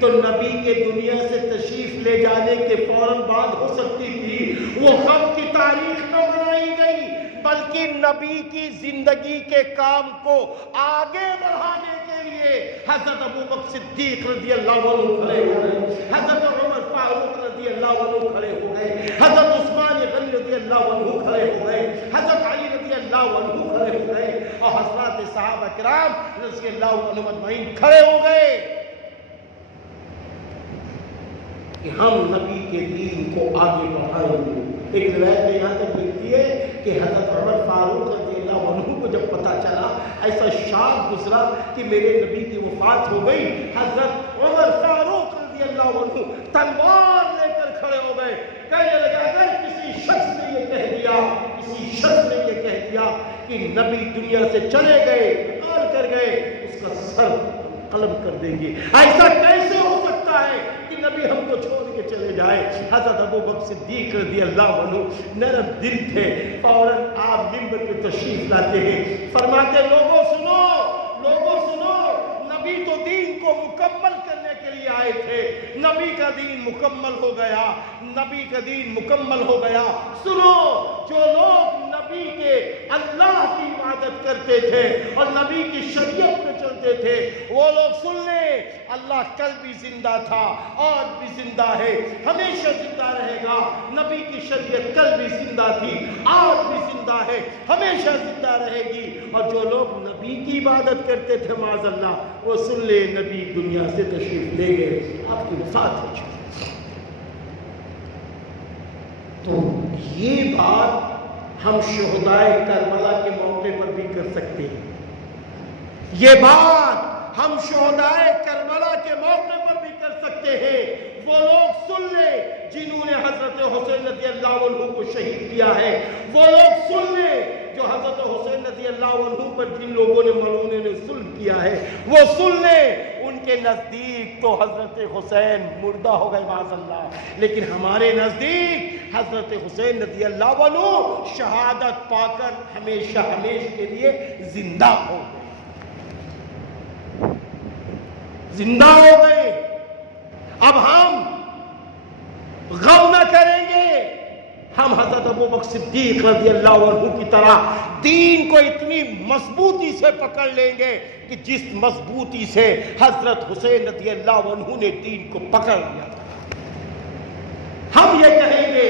تو نبی کے دنیا سے تشریف لے جانے کے فوراً بعد ہو سکتی تھی۔ وہ غم کی تاریخ نہ بنائی گئی بلکہ نبی کی زندگی کے کام کو آگے بڑھانے کے لیے حضرت ابو بکر صدیق رضی اللہ عنہ کھڑے ہو گئے، حضرت عمر فاروق رضی اللہ عنہ کھڑے ہو گئے، حضرت عثمان غنی رضی اللہ عنہ کھڑے ہو گئے، حضرت علی رضی اللہ عنہ کھڑے ہو گئے، اور حضرات صحابہ کرام رضی اللہ عنہم اجمعین کھڑے ہو گئے کہ ہم نبی کے دین کو آگے بڑھائیں گے۔ ایک روایت میں یہاں تک لکھتی ہے کہ حضرت عمر فاروق رضی اللہ عنہ کو جب پتہ چلا، ایسا شاق گزرا کہ میرے نبی کی وفات ہو گئی، حضرت عمر فاروق رضی اللہ عنہ تلوار لے کر کھڑے ہو گئے، کہنے لگے اگر کسی شخص نے یہ کہہ دیا، کسی شخص نے یہ کہہ دیا کہ نبی دنیا سے چلے گئے، انتقال کر گئے، اس کا سر قلم کر دیں گے۔ ایسا کیسے ہو سکتا ہے کہ نبی ہم کو چھوڑ کے چلے جائے؟ حضرت ابو بکر صدیق رضی اللہ عنہ نرم دل تھے، فوراً آپ منبر پہ تشریف لاتے ہیں، فرماتے لوگوں سنو، لوگوں سنو، نبی تو دین کو مکمل کرنے کے لیے آئے تھے، نبی کا دین مکمل ہو گیا، نبی کا دین مکمل ہو گیا۔ سنو، جو لوگ نبی کے اللہ کی عبادت کرتے تھے اور نبی کی شریعت میں چلتے تھے وہ لوگ سن لیں، اللہ کل بھی زندہ تھا، آج بھی زندہ ہے، ہمیشہ زندہ رہے گا۔ نبی کی شریعت کل بھی زندہ تھی، آج بھی زندہ ہے، ہمیشہ زندہ رہے گی۔ اور جو لوگ نبی کی عبادت کرتے تھے معاذ اللہ، وہ سن لیں نبی دنیا سے تشریف لے گئے، آپ کی وفات ہو چکی۔ تو یہ بات ہم شہدائے کربلا کے موقع پر بھی کر سکتے ہیں، یہ بات ہم شہدائے کربلا کے موقع پر بھی کر سکتے ہیں۔ وہ لوگ سن لیں جنہوں نے حضرت حسین رضی اللہ عنہ کو شہید کیا ہے، وہ لوگ سن لیں جو حضرت حسین رضی اللہ عنہ پر جن لوگوں نے ملعونوں نے ظلم کیا ہے، وہ سن لیں ان کے نزدیک تو حضرت حسین مردہ ہو گئے معاذ اللہ، لیکن ہمارے نزدیک حضرت حسین رضی اللہ عنہ شہادت پا کر ہمیشہ ہمیشہ کے لیے زندہ ہو گئے، زندہ ہو گئے۔ اب ہم غم نہ کریں گے، ہم حضرت ابو بکر صدیق رضی اللہ عنہ کی طرح دین کو اتنی مضبوطی سے پکڑ لیں گے کہ جس مضبوطی سے حضرت حسین رضی اللہ عنہ نے دین کو پکڑ لیا تھا۔ ہم یہ کہیں گے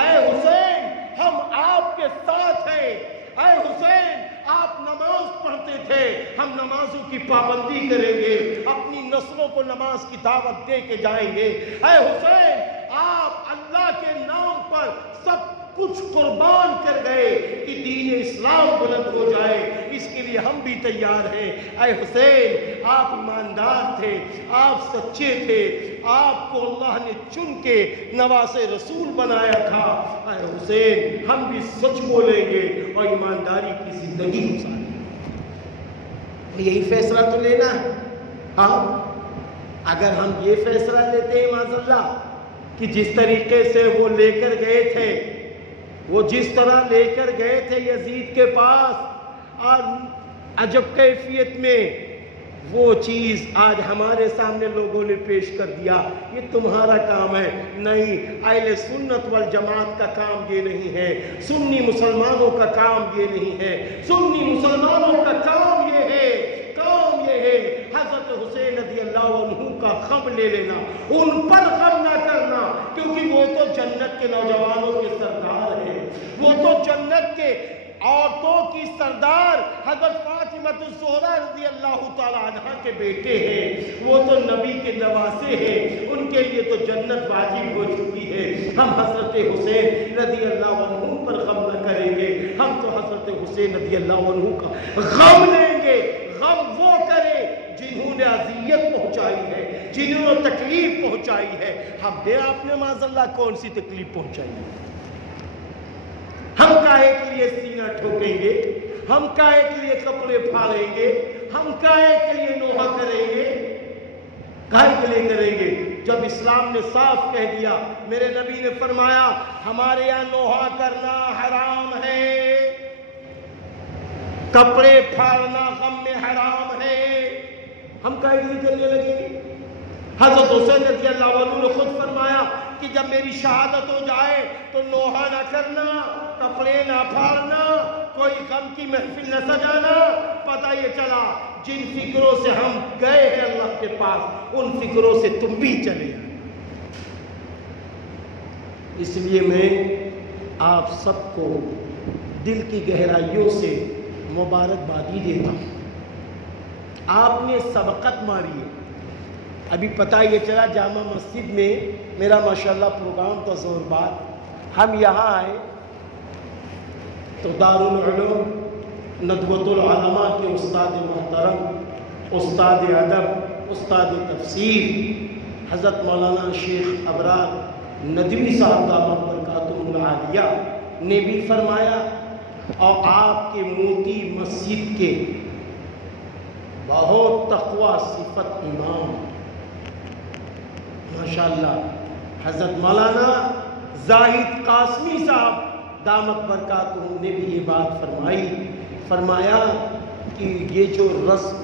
اے حسین ہم آپ کے ساتھ ہیں، اے حسین آپ نماز پڑھتے تھے، ہم نمازوں کی پابندی کریں گے، اپنی نسلوں کو نماز کی دعوت دے کے جائیں گے۔ اے حسین آپ اللہ کے نام پر سب کچھ قربان کر گئے کہ دین اسلام بلند ہو جائے، اس لیے ہم بھی تیار ہیں۔ اے حسین، آپ ایماندار تھے، آپ سچے تھے، آپ کو اللہ نے چن کے نواز رسول بنایا تھا۔ اے حسین، ہم بھی سچ بولیں گے اور ایمانداری کی زندگی گزاریں گے۔ یہی فیصلہ تو لینا ہے۔ ہاں، اگر ہم یہ فیصلہ لیتے ہیں معاذ اللہ کہ جس طریقے سے وہ لے کر گئے تھے، وہ جس طرح لے کر گئے تھے یزید کے پاس اور عجب کیفیت میں وہ چیز آج ہمارے سامنے لوگوں نے پیش کر دیا، یہ تمہارا کام ہے۔ نہیں، اہل سنت والجماعت کا کام یہ نہیں ہے، سنی مسلمانوں کا کام یہ نہیں ہے۔ سنی مسلمانوں کا کام یہ ہے حضرت حسین رضی اللہ عنہ کا غم لے لینا، ان پر غم نہ کرنا، کیونکہ وہ تو جنت کے نوجوانوں کے سردار ہیں، وہ تو جنت کے عورتوں کی سردار حضرت فاطمہ الزہرا رضی اللہ تعالی عنہ کے بیٹے ہیں، وہ تو نبی کے نواسے ہیں، ان کے لیے تو جنت واجب ہو چکی ہے۔ ہم حضرت حسین رضی اللہ عنہ پر غم نہ کریں گے، ہم تو حضرت حسین رضی اللہ عنہ کا غم لیں گے۔ غم وہ کرے جنہوں نے اذیت پہنچائی ہے، جنہوں نے تکلیف پہنچائی ہے۔ ہم نے آپ نے معاذ اللہ کون سی تکلیف پہنچائی ہے؟ ہم کاہے کے لیے سینہ ٹھوکیں گے؟ ہم کاہے کے لیے کپڑے پھاڑیں گے؟ ہم کاہے کے لیے نوحہ کریں گے؟ کاہے کے لیے کریں گے؟ جب اسلام نے صاف کہہ دیا، میرے نبی نے فرمایا ہمارے یہاں نوحہ کرنا حرام ہے، کپڑے پھاڑنا غم میں حرام ہے، ہم کاہے کے لیے کرنے لگے؟ حضرت حسین رضی اللہ عنہ نے خود فرمایا کہ جب میری شہادت ہو جائے تو نوحہ نہ کرنا، کپڑے نہ پھاڑنا، کوئی غم کی محفل نہ سجانا۔ پتہ یہ چلا جن فکروں سے ہم گئے ہیں اللہ کے پاس، ان فکروں سے تم بھی چلے جائیں۔ اس لیے میں آپ سب کو دل کی گہرائیوں سے مبارکبادی دیتا ہوں۔ آپ نے سبقت ماری ہے۔ ابھی پتہ یہ چلا جامع مسجد میں میرا ماشاءاللہ پروگرام تھا زور بعد، ہم یہاں آئے تو دارالعلوم ندوۃ العلماء کے استاد محترم، استاد ادب، استاد تفسیر حضرت مولانا شیخ ابرار ندوی صاحب دامت برکاتہ العالیہ نے بھی فرمایا، اور آپ کے موتی مسجد کے بہت تقوی صفت امام ماشاءاللہ حضرت مولانا زاہد قاسمی صاحب دامت برکاتہ نے بھی یہ بات فرمایا کہ یہ جو رسم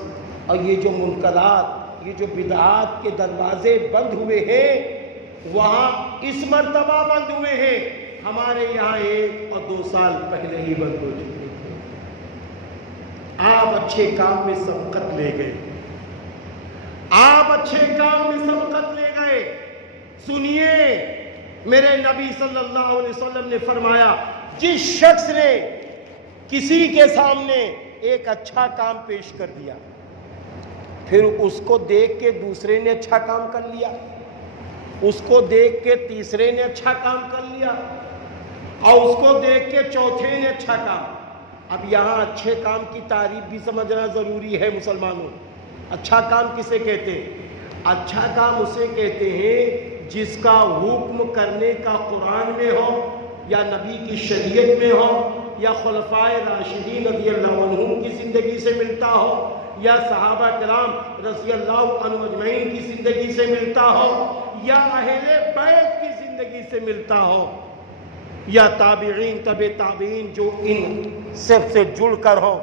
اور یہ جو منکرات، یہ جو بدعات کے دروازے بند ہوئے ہیں وہاں اس مرتبہ بند ہوئے ہیں، ہمارے یہاں 1 اور 2 سال پہلے ہی بند ہو چکے تھے۔ آپ اچھے کام میں سبقت لے گئے، آپ اچھے کام میں سبقت لے گئے۔ سنیے، میرے نبی صلی اللہ علیہ وسلم نے فرمایا جس شخص نے کسی کے سامنے ایک اچھا کام پیش کر دیا، پھر اس کو دیکھ کے دوسرے نے اچھا کام کر لیا، اس کو دیکھ کے تیسرے نے اچھا کام کر لیا، اور اس کو دیکھ کے چوتھے نے اچھا کام۔ اب یہاں اچھے کام کی تعریف بھی سمجھنا ضروری ہے مسلمانوں۔ اچھا کام کسے کہتے ہیں؟ اچھا کام اسے کہتے ہیں جس کا حکم کرنے کا قرآن میں ہو، یا نبی کی شریعت میں ہو، یا خلفائے راشدین رضی اللہ عنہم کی زندگی سے ملتا ہو، یا صحابہ کرام رضی اللہ عنہم اجمعین کی زندگی سے ملتا ہو، یا اہل بیت کی زندگی سے ملتا ہو، یا تابعین تبع تابعین جو ان سب سے جڑ کر ہو۔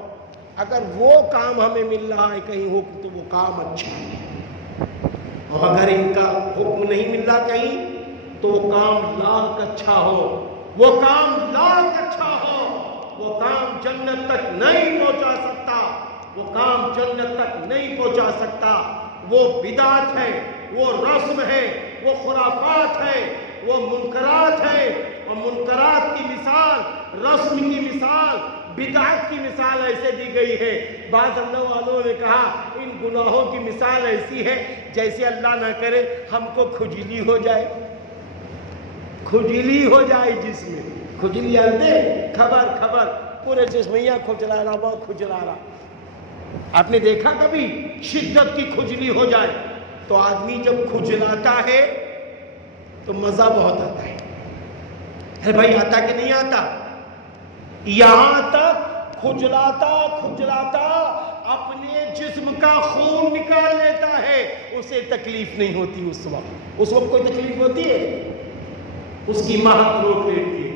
اگر وہ کام ہمیں مل رہا ہے کہیں حکم تو وہ کام اچھا ہے، اور اگر ان کا حکم نہیں مل رہا کہیں تو وہ کام لاکھ اچھا ہو، وہ کام لاکھ اچھا ہو، وہ کام جنت تک نہیں پہنچا سکتا، وہ کام جنت تک نہیں پہنچا سکتا۔ وہ بدعت ہے، وہ رسم ہے، وہ خرافات ہے، وہ منکرات ہے، اور منکرات کی مثال، رسم کی مثال، بدعت کی مثال ایسے دی گئی ہے۔ بعض اللہ والوں نے کہا ان گناہوں کی مثال ایسی ہے جیسے اللہ نہ کرے ہم کو کھجلی ہو جائے، کھجلی ہو جائے جسم میں۔ کھجلی آتے خبر پورے جسم میں کھجلا رہا، بہت کھجلا رہا، آپ نے دیکھا کبھی شدت کی کھجلی ہو جائے تو آدمی جب کھجلاتا ہے تو مزہ بہت آتا ہے. ارے بھائی آتا کہ نہیں آتا؟ یہاں تک کھجلاتا کھجلاتا اپنے جسم کا خون نکال لیتا ہے، اسے تکلیف نہیں ہوتی. اس وقت کوئی تکلیف ہوتی ہے؟ اس کی ماں ہاتھ روک لیتی ہے،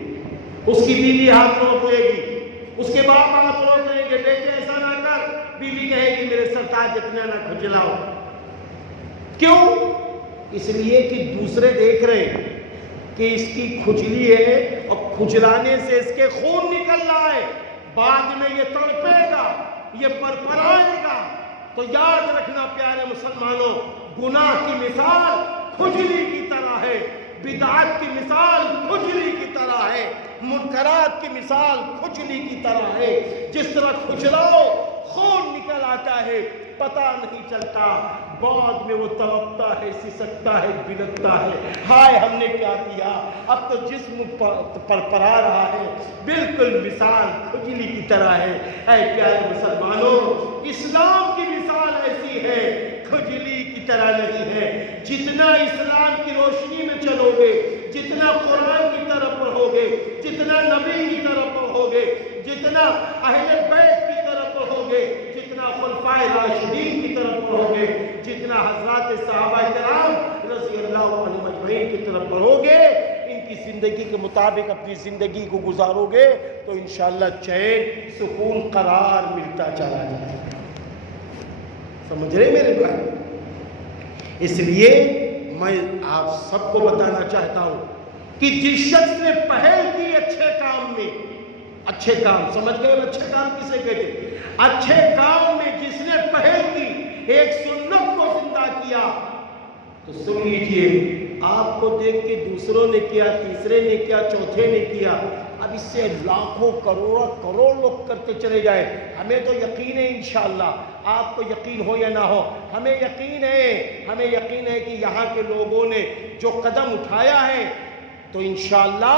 اس کی بیوی ہاتھ روک لے گی، اس کے باپ ہاتھ روک لیں گے، بیٹے ایسا نہ کر. بیوی کہے گی میرے سرتاج اتنا نہ کھجلاؤ. کیوں؟ اس لیے کہ دوسرے دیکھ رہے کہ اس کی کھجلی ہے اور کھجلانے سے اس کے خون نکل رہا ہے، بعد میں یہ تڑپے گا، یہ پرپرائے گا. تو یاد رکھنا پیارے مسلمانوں، گناہ کی مثال کھجلی کی طرح ہے، بدعت کی مثال کھجلی کی طرح ہے، منکرات کی مثال کھجلی کی طرح ہے. جس طرح کھجلاؤ خون نکل آتا ہے، پتہ نہیں چلتا، بعد میں وہ تڑپتا ہے، سسکتا ہے، بلکتا ہے، ہائے ہم نے کیا کیا. اب تو جسم پرپرا رہا ہے. بالکل مثال کھجلی کی طرح ہے. اے پیارے مسلمانوں، اسلام کی مثال ایسی ہے، کھجلی کی طرح نہیں ہے. جتنا اسلام کی روشنی میں چلو گے، جتنا قرآن کی طرف پڑھو گے، جتنا نبی کی طرف پڑھو گے، جتنا اہل بیت کی طرف پڑھو گے، جتنا خلفائے راشدین کی طرف پڑھو گے، جتنا حضرات صحابہ کرام رضی اللہ عنہم اجمعین کی طرف پڑھو گے، ان کی زندگی کے مطابق اپنی زندگی کو گزارو گے تو انشاءاللہ چین، سکون، قرار ملتا چلا جائے گا. سمجھ رہے میرے بھائی؟ اس لیے میں آپ سب کو بتانا چاہتا ہوں کہ جس شخص نے پہل کی اچھے کام میں، اچھے کام سمجھ گئے اچھے کام کسے کہتے ہیں؟ اچھے کام میں جس نے پہل کی، ایک سنت کو زندہ کیا، تو سن لیجئے، آپ کو دیکھ کے دوسروں نے کیا، تیسرے نے کیا، چوتھے نے کیا، اب اس سے لاکھوں کروڑ لوگ کرتے چلے جائیں. ہمیں تو یقین ہے انشاءاللہ، آپ کو یقین ہو یا نہ ہو، ہمیں یقین ہے کہ یہاں کے لوگوں نے جو قدم اٹھایا ہے تو انشاءاللہ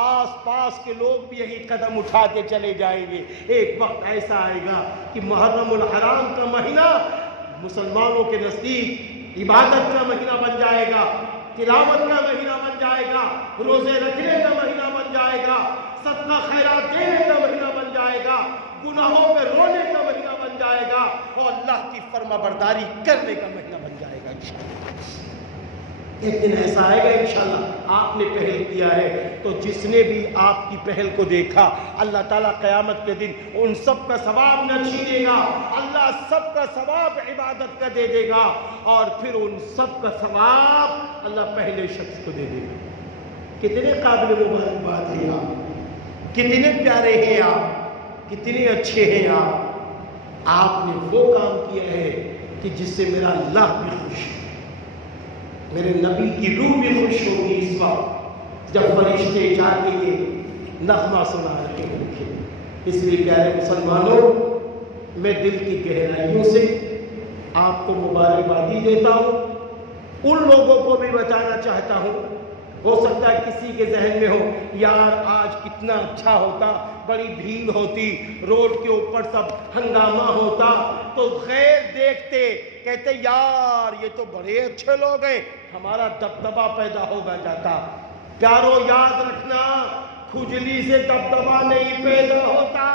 آس پاس کے لوگ بھی یہی قدم اٹھاتے چلے جائیں گے. ایک وقت ایسا آئے گا کہ محرم الحرام کا مہینہ مسلمانوں کے نزدیک عبادت کا مہینہ بن جائے گا، تلاوت کا مہینہ بن جائے گا، روزے رکھنے کا مہینہ بن جائے گا، صدقہ خیرات دینے کا مہینہ بن جائے گا، گناہوں پہ رونے کا مہینہ بن جائے گا، اور اللہ کی فرما برداری کرنے کا مہینہ بن جائے گا انشاءاللہ. ایک دن ایسا آئے گا انشاءاللہ. آپ نے پہل کیا ہے تو جس نے بھی آپ کی پہل کو دیکھا، اللہ تعالیٰ قیامت کے دن ان سب کا ثواب نہ چھینے گا، اللہ سب کا ثواب عبادت کا دے دے گا، اور پھر ان سب کا ثواب اللہ پہلے شخص کو دے دے گا. کتنے قابل مبارکباد ہیں آپ، کتنے پیارے ہیں آپ، کتنے اچھے ہیں آپ نے وہ کام کیا ہے کہ جس سے میرا اللہ بھی خوش ہے، میرے نبی کی روح بھی خوش ہوگی اس وقت جب فرشتے جا کے یہ نغمہ سنا رہے ہوں گے. اس لیے پیارے مسلمانوں، میں دل کی گہرائیوں سے آپ کو مبارکبادی دیتا ہوں. ان لوگوں کو بھی بتانا چاہتا ہوں، ہو سکتا ہے کسی کے ذہن میں ہو یار آج کتنا اچھا ہوتا، بڑی بھیڑ ہوتی، روڈ کے اوپر سب ہنگامہ ہوتا تو غیر دیکھتے کہتے یار یہ تو بڑے اچھے لوگ ہیں، ہمارا دبدبہ پیدا ہوگا جاتا. پیارو یاد رکھنا، کھجلی سے دبدبہ نہیں پیدا ہوتا،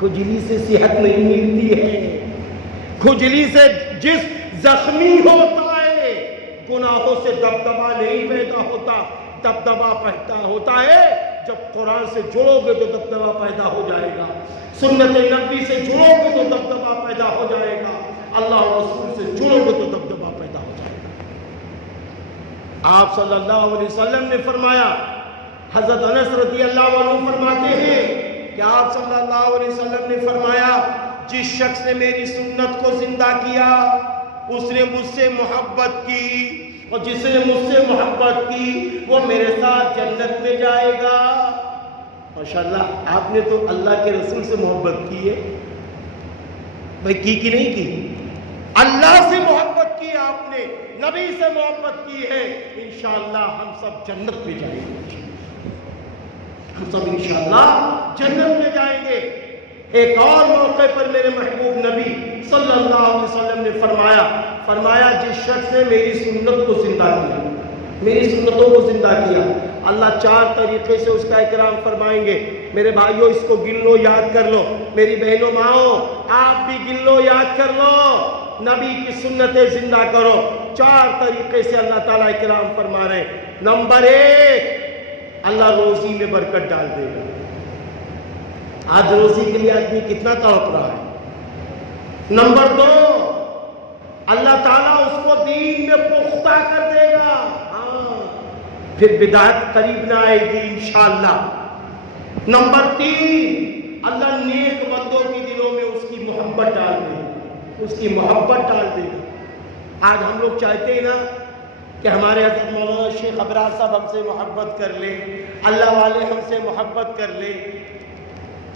کھجلی سے صحت نہیں ملتی ہے. کھجلی سے جس زخمی ہوتا ہے، گناہوں سے دبدبہ نہیں پیدا ہوتا. دبدبہ پیدا ہوتا ہے جب قرآن سے جڑو گے تو دبدبہ پیدا ہو جائے گا، سنت نبی سے جڑو گے تو دبدبہ پیدا ہو جائے گا، اللہ اور رسول سے جڑو گے تو دبدبہ پیدا ہو جائے گا. آپ صلی اللہ علیہ وسلم نے فرمایا، حضرت انس رضی اللہ عنہ فرماتے ہیں کہ آپ صلی اللہ علیہ وسلم نے فرمایا، جس شخص نے میری سنت کو زندہ کیا اس نے مجھ سے محبت کی، اور جس نے مجھ سے محبت کی وہ میرے ساتھ جنت میں جائے گا. ماشاءاللہ، آپ نے تو اللہ کے رسول سے محبت کی ہے بھائی، کی کہ نہیں کی؟ اللہ سے محبت کی آپ نے، نبی سے محبت کی ہے. انشاءاللہ ہم سب جنت میں جائیں گے، ہم سب انشاءاللہ جنت میں جائیں گے. ایک اور موقع پر میرے محبوب نبی صلی اللہ علیہ وسلم نے فرمایا جس شخص نے میری سنت کو زندہ کیا، میری سنتوں کو زندہ کیا، اللہ 4 طریقے سے اس کا اکرام فرمائیں گے۔ میرے بھائیوں اس کو گن لو، یاد کر لو، میری بہنوں ماؤں آپ بھی گن لو، یاد کر لو، نبی کی سنتیں زندہ کرو۔ 4 طریقے سے اللہ تعالیٰ اکرام فرما رہے ہیں۔ نمبر 1، اللہ روزی میں برکت ڈال دے گا۔ آج روزی کے لیے آدمی کتنا تڑپ رہا ہے۔ نمبر 2، اللہ تعالیٰ اس کو دین میں پختہ کر دے گا، پھر بدعت قریب نہ آئے گی انشاءاللہ۔ نمبر 3، اللہ نیک بندوں کے دلوں میں اس کی محبت ڈال دے گا، اس کی محبت ڈال دے گا۔ آج ہم لوگ چاہتے ہیں نا کہ ہمارے حضرت مولانا شیخ ابرار صاحب ہم سے محبت کر لیں، اللہ والے ہم سے محبت کر لیں،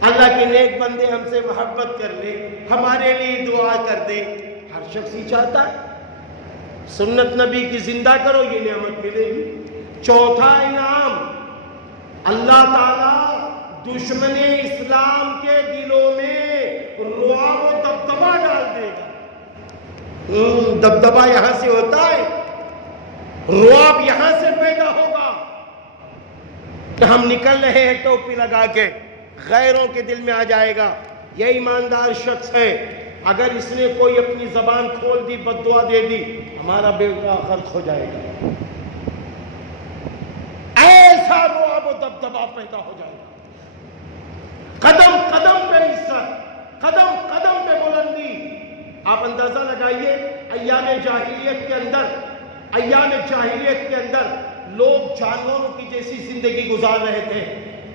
اللہ کے نیک بندے ہم سے محبت کر لیں، ہمارے لیے دعا کر دیں۔ ہر شخص ہی چاہتا ہے۔ سنت نبی کی زندہ کرو، یہ نعمت ملے گی۔ چوتھا انعام، اللہ تعالیٰ دشمن اسلام کے دلوں میں رعب و دبدبہ ڈال دے گا۔ دبدبہ یہاں سے ہوتا ہے، رعب یہاں سے پیدا ہوگا کہ ہم نکل رہے ہیں ٹوپی لگا کے، غیروں کے دل میں آ جائے گا یہ ایماندار شخص ہے، اگر اس نے کوئی اپنی زبان کھول دی، بد دعا دے دی، ہمارا بیٹا غرق ہو جائے گا۔ ایسا رعب و دبدبہ پیدا ہو جائے گا، قدم قدم پہ عزت، قدم قدم پہ بلندی۔ آپ اندازہ لگائیے ایام جاہلیت کے اندر لوگ جانوروں کی جیسی زندگی گزار رہے تھے،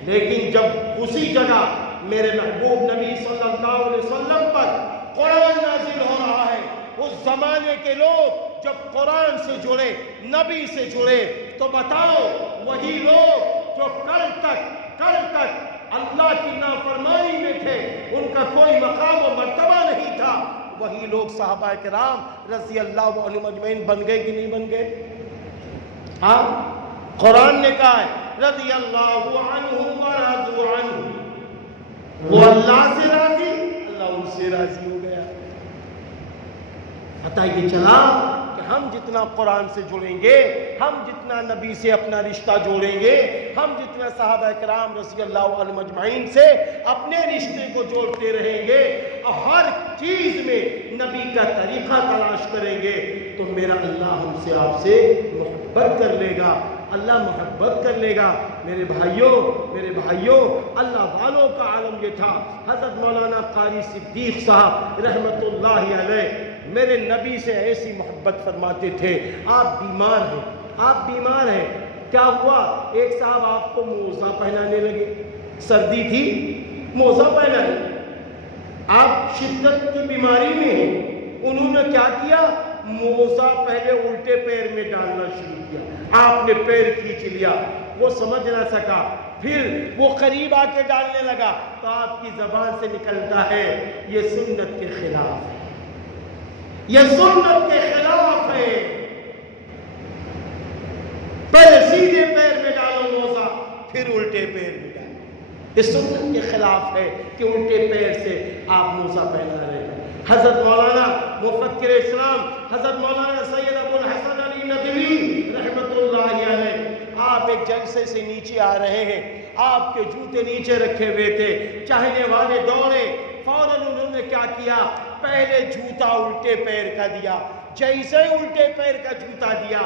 لیکن جب اسی جگہ میرے محبوب نبی صلی اللہ علیہ وسلم پر قرآن نازل ہو رہا ہے، اس زمانے کے لوگ جب قرآن سے جڑے، نبی سے جڑے، تو بتاؤ وہی لوگ جو کل تک اللہ کی نافرمانی میں تھے، ان کا کوئی مقام و مرتبہ نہیں تھا، وہی لوگ صحابہ کرام رضی اللہ عنہم اجمعین بن گئے کہ نہیں بن گئے؟ ہاں، قرآن نے کہا ہے رضی اللہ عنہم ورضوا عنہ، وہ اللہ سے راضی، اللہ ان سے راضی ہو گیا۔ پتہ یہ چلا کہ ہم جتنا قرآن سے جڑیں گے، ہم جتنا نبی سے اپنا رشتہ جوڑیں گے، ہم جتنا صحابہ کرام رضی اللہ عنہم اجمعین سے اپنے رشتے کو جوڑتے رہیں گے، ہر چیز میں نبی کا طریقہ تلاش کریں گے، تو میرا اللہ ہم سے آپ سے محبت کر لے گا، اللہ محبت کر لے گا۔ میرے بھائیوں اللہ والوں کا عالم یہ تھا۔ حضرت مولانا قاری صدیق صاحب رحمت اللہ علیہ میرے نبی سے ایسی محبت فرماتے تھے، آپ بیمار ہیں، کیا ہوا؟ ایک صاحب آپ کو موزہ پہنانے لگے، سردی تھی، موزہ پہنانے، آپ شدت کی بیماری میں ہیں، انہوں نے کیا کیا؟ موزہ پہلے الٹے پیر میں ڈالنا شروع کیا، آپ نے پیر کھینچ لیا، وہ سمجھ نہ سکا، پھر وہ قریب آ کے ڈالنے لگا، تو آپ کی زبان سے نکلتا ہے یہ سنت کے خلاف ہے، یہ سنت کے خلاف ہے، پہلے سیدھے پیر میں ڈالو موزہ، پھر الٹے پیر میں ڈالو، یہ سنت کے خلاف ہے کہ الٹے پیر سے آپ موزہ پہنا رہے ہیں۔ حضرت مولانا مفکر اسلام حضرت مولانا سید ابو الحسن علی ندوی رحمت اللہ علیہ، آپ ایک جلسے سے نیچے آ رہے ہیں، آپ کے جوتے نیچے رکھے ہوئے تھے، چاہنے والے دوڑے، فوراً انہوں نے کیا کیا؟ پہلے جوتا الٹے پیر کا دیا، جیسے الٹے پیر کا جوتا دیا،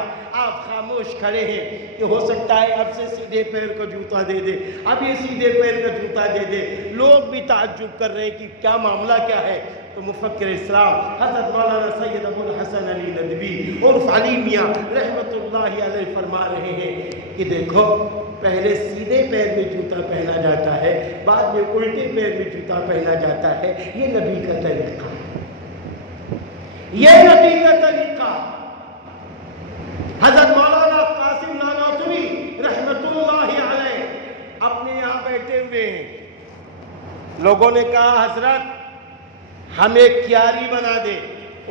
آپ خاموش کھڑے ہیں کہ ہو سکتا ہے اب سے سیدھے پیر کا جوتا دے دے، اب یہ سیدھے پیر کا جوتا دے دے، لوگ بھی تعجب کر رہے ہیں کہ کیا معاملہ کیا ہے؟ تو مفکر اسلام حضرت مولانا سید ابو الحسن علی ندوی عرف علی میاں رحمت اللہ علیہ فرما رہے ہیں کہ دیکھو پہلے سیدھے پیر میں جوتا پہنا جاتا ہے، بعد میں الٹے پیر میں جوتا پہنا جاتا ہے، یہ نبی کا طریقہ ہے، یہ نبی کا طریقہ۔ حضرت مولانا قاسم نانوتوی رحمت اللہ علیہ اپنے یہاں بیٹھے ہوئے ہیں، لوگوں نے کہا حضرت ہم ایک کیاری بنا دے،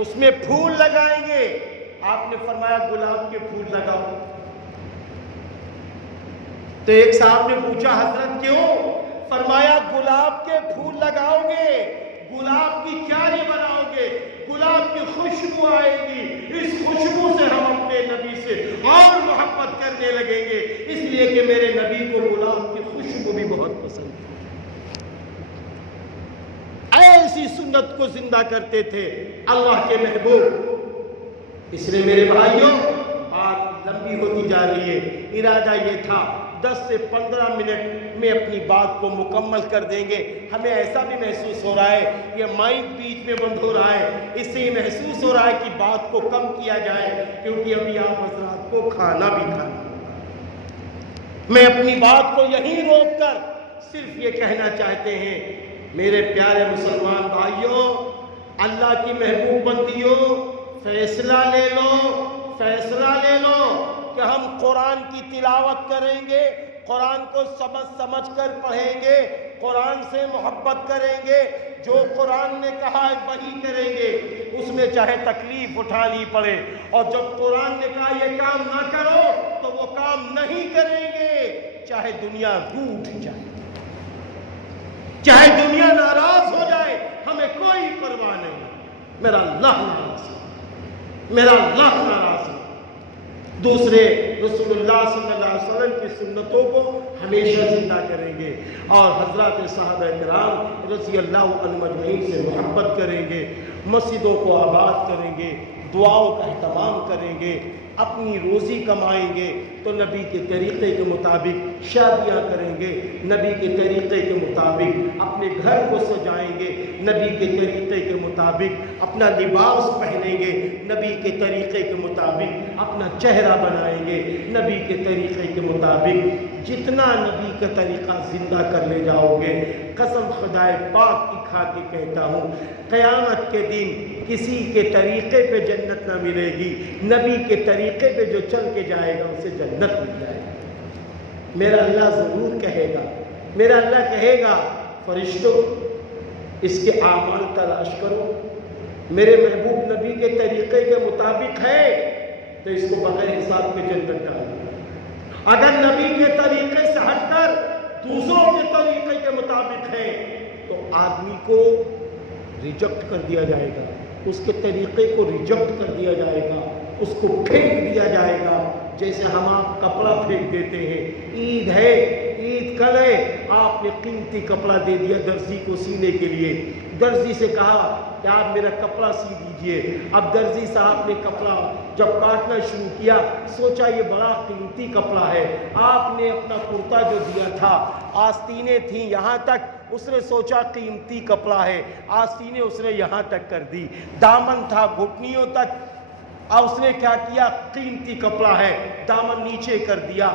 اس میں پھول لگائیں گے، آپ نے فرمایا گلاب کے پھول لگاؤ۔ تو ایک صاحب نے پوچھا حضرت کیوں؟ فرمایا گلاب کے پھول لگاؤ گے، گلاب کی کیاری بناؤ گے، گلاب کی خوشبو آئے گی، اس خوشبو سے ہم اپنے نبی سے اور محبت کرنے لگیں گے، اس لیے کہ میرے نبی کو گلاب کی خوشبو بھی بہت پسند ہے۔ ایسی سنت کو زندہ کرتے تھے اللہ کے محبوب۔ اس لیے میرے بھائیوں، بات لمبی ہوتی جا رہی ہے، ارادہ یہ تھا 10 سے 15 منٹ میں اپنی بات کو مکمل کر دیں گے۔ ہمیں ایسا بھی محسوس ہو رہا ہے، یہ مائک بیچ میں بند ہو رہا ہے، اس سے یہ محسوس ہو رہا ہے کہ بات کو کم کیا جائے، کیونکہ ابھی آپ حضرات کو کھانا بھی کھانا۔ میں اپنی بات کو یہیں روک کر صرف یہ کہنا چاہتے ہیں، میرے پیارے مسلمان بھائیوں، اللہ کی محبوب بندیوں، فیصلہ لے لو، فیصلہ لے لو کہ ہم قرآن کی تلاوت کریں گے، قرآن کو سمجھ کر پڑھیں گے، قرآن سے محبت کریں گے، جو قرآن نے کہا ہے وہی کریں گے، اس میں چاہے تکلیف اٹھانی پڑے، اور جب قرآن نے کہا یہ کام نہ کرو تو وہ کام نہیں کریں گے، چاہے دنیا روٹھ جائے، چاہے دنیا ناراض ہو جائے، ہمیں کوئی پرواہ نہیں۔ میرا اللہ ناراض ہے، میرا اللہ ناراض ہے۔ دوسرے رسول اللہ صلی اللہ علیہ وسلم کی سنتوں کو ہمیشہ زندہ کریں گے، اور حضرات صحابہ کرام رضی اللہ عنہم اجمعین سے محبت کریں گے، مسجدوں کو آباد کریں گے، دعاؤں کا اہتمام کریں گے، اپنی روزی کمائیں گے تو نبی کے طریقے کے مطابق شادیاں کریں گے، نبی کے طریقے کے مطابق اپنے گھر کو سجائیں گے، نبی کے طریقے کے مطابق اپنا لباس پہنیں گے، نبی کے طریقے کے مطابق اپنا چہرہ بنائیں گے، نبی کے طریقے کے مطابق جتنا نبی کا طریقہ زندہ کر لے جاؤ گے، قسم خدائے پاک کی کھا کے کہتا ہوں، قیامت کے دن کسی کے طریقے پہ جنت نہ ملے گی، نبی کے طریقے پہ جو چل کے جائے گا اسے جنت مل جائے گا۔ میرا اللہ ضرور کہے گا، میرا اللہ کہے گا فرشتوں اس کے اعمال تلاش کرو، میرے محبوب نبی کے طریقے کے مطابق ہے تو اس کو بغیر حساب کے جنت ڈالو، اگر نبی کے طریقے سے ہٹ کر دوسروں کے طریقے کے مطابق ہے تو آدمی کو ریجیکٹ کر دیا جائے گا، اس کے طریقے کو ریجیکٹ کر دیا جائے گا، اس کو پھینک دیا جائے گا، جیسے ہم آپ کپڑا پھینک دیتے ہیں۔ عید ہے، عید کل ہے، آپ نے قیمتی کپڑا دے دیا درزی کو سینے کے لیے، درزی سے کہا کہ آپ میرا کپڑا سی دیجئے، اب درزی صاحب نے کپڑا جب کاٹنا شروع کیا سوچا یہ بڑا قیمتی کپڑا ہے، آپ نے اپنا کرتا جو دیا تھا آستینیں تھیں یہاں تک، اس نے سوچا قیمتی کپڑا ہے، آستینیں اس نے یہاں تک کر دی، دامن تھا گھٹنیوں تک، اور اس نے کیا کیا، قیمتی کپڑا ہے دامن نیچے کر دیا،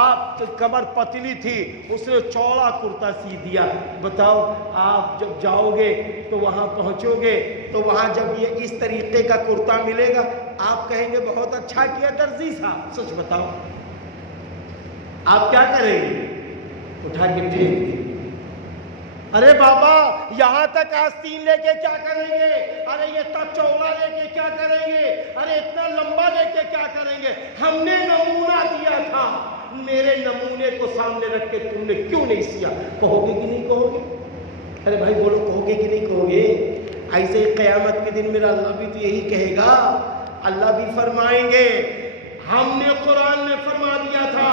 آپ کی کمر پتلی تھی اس نے چوڑا کرتا سی دیا۔ بتاؤ آپ جب جاؤ گے تو وہاں پہنچو گے تو وہاں جب یہ اس طریقے کا کرتا ملے گا آپ کہیں گے بہت اچھا کیا درزی صاحب، سچ بتاؤ آپ کیا کریں گے؟ اٹھا کے پھینک دیں۔ ارے بابا یہاں تک آستین لے کے کیا کریں گے، ارے یہ تک چوڑا لے کے کیا کریں گے، ارے اتنا لمبا لے کے کیا کریں گے، ہم نے نمونہ دیا تھا، میرے نمونے کو سامنے رکھ کے تم نے کیوں نہیں سیا؟ کہو گے کہ نہیں کہو گے؟ ارے بھائی بولو کہو گے کہ نہیں کہو گے؟ ایسے ہی قیامت کے دن میرا اللہ بھی تو یہی کہے گا، اللہ بھی فرمائیں گے، ہم نے قرآن میں فرما دیا تھا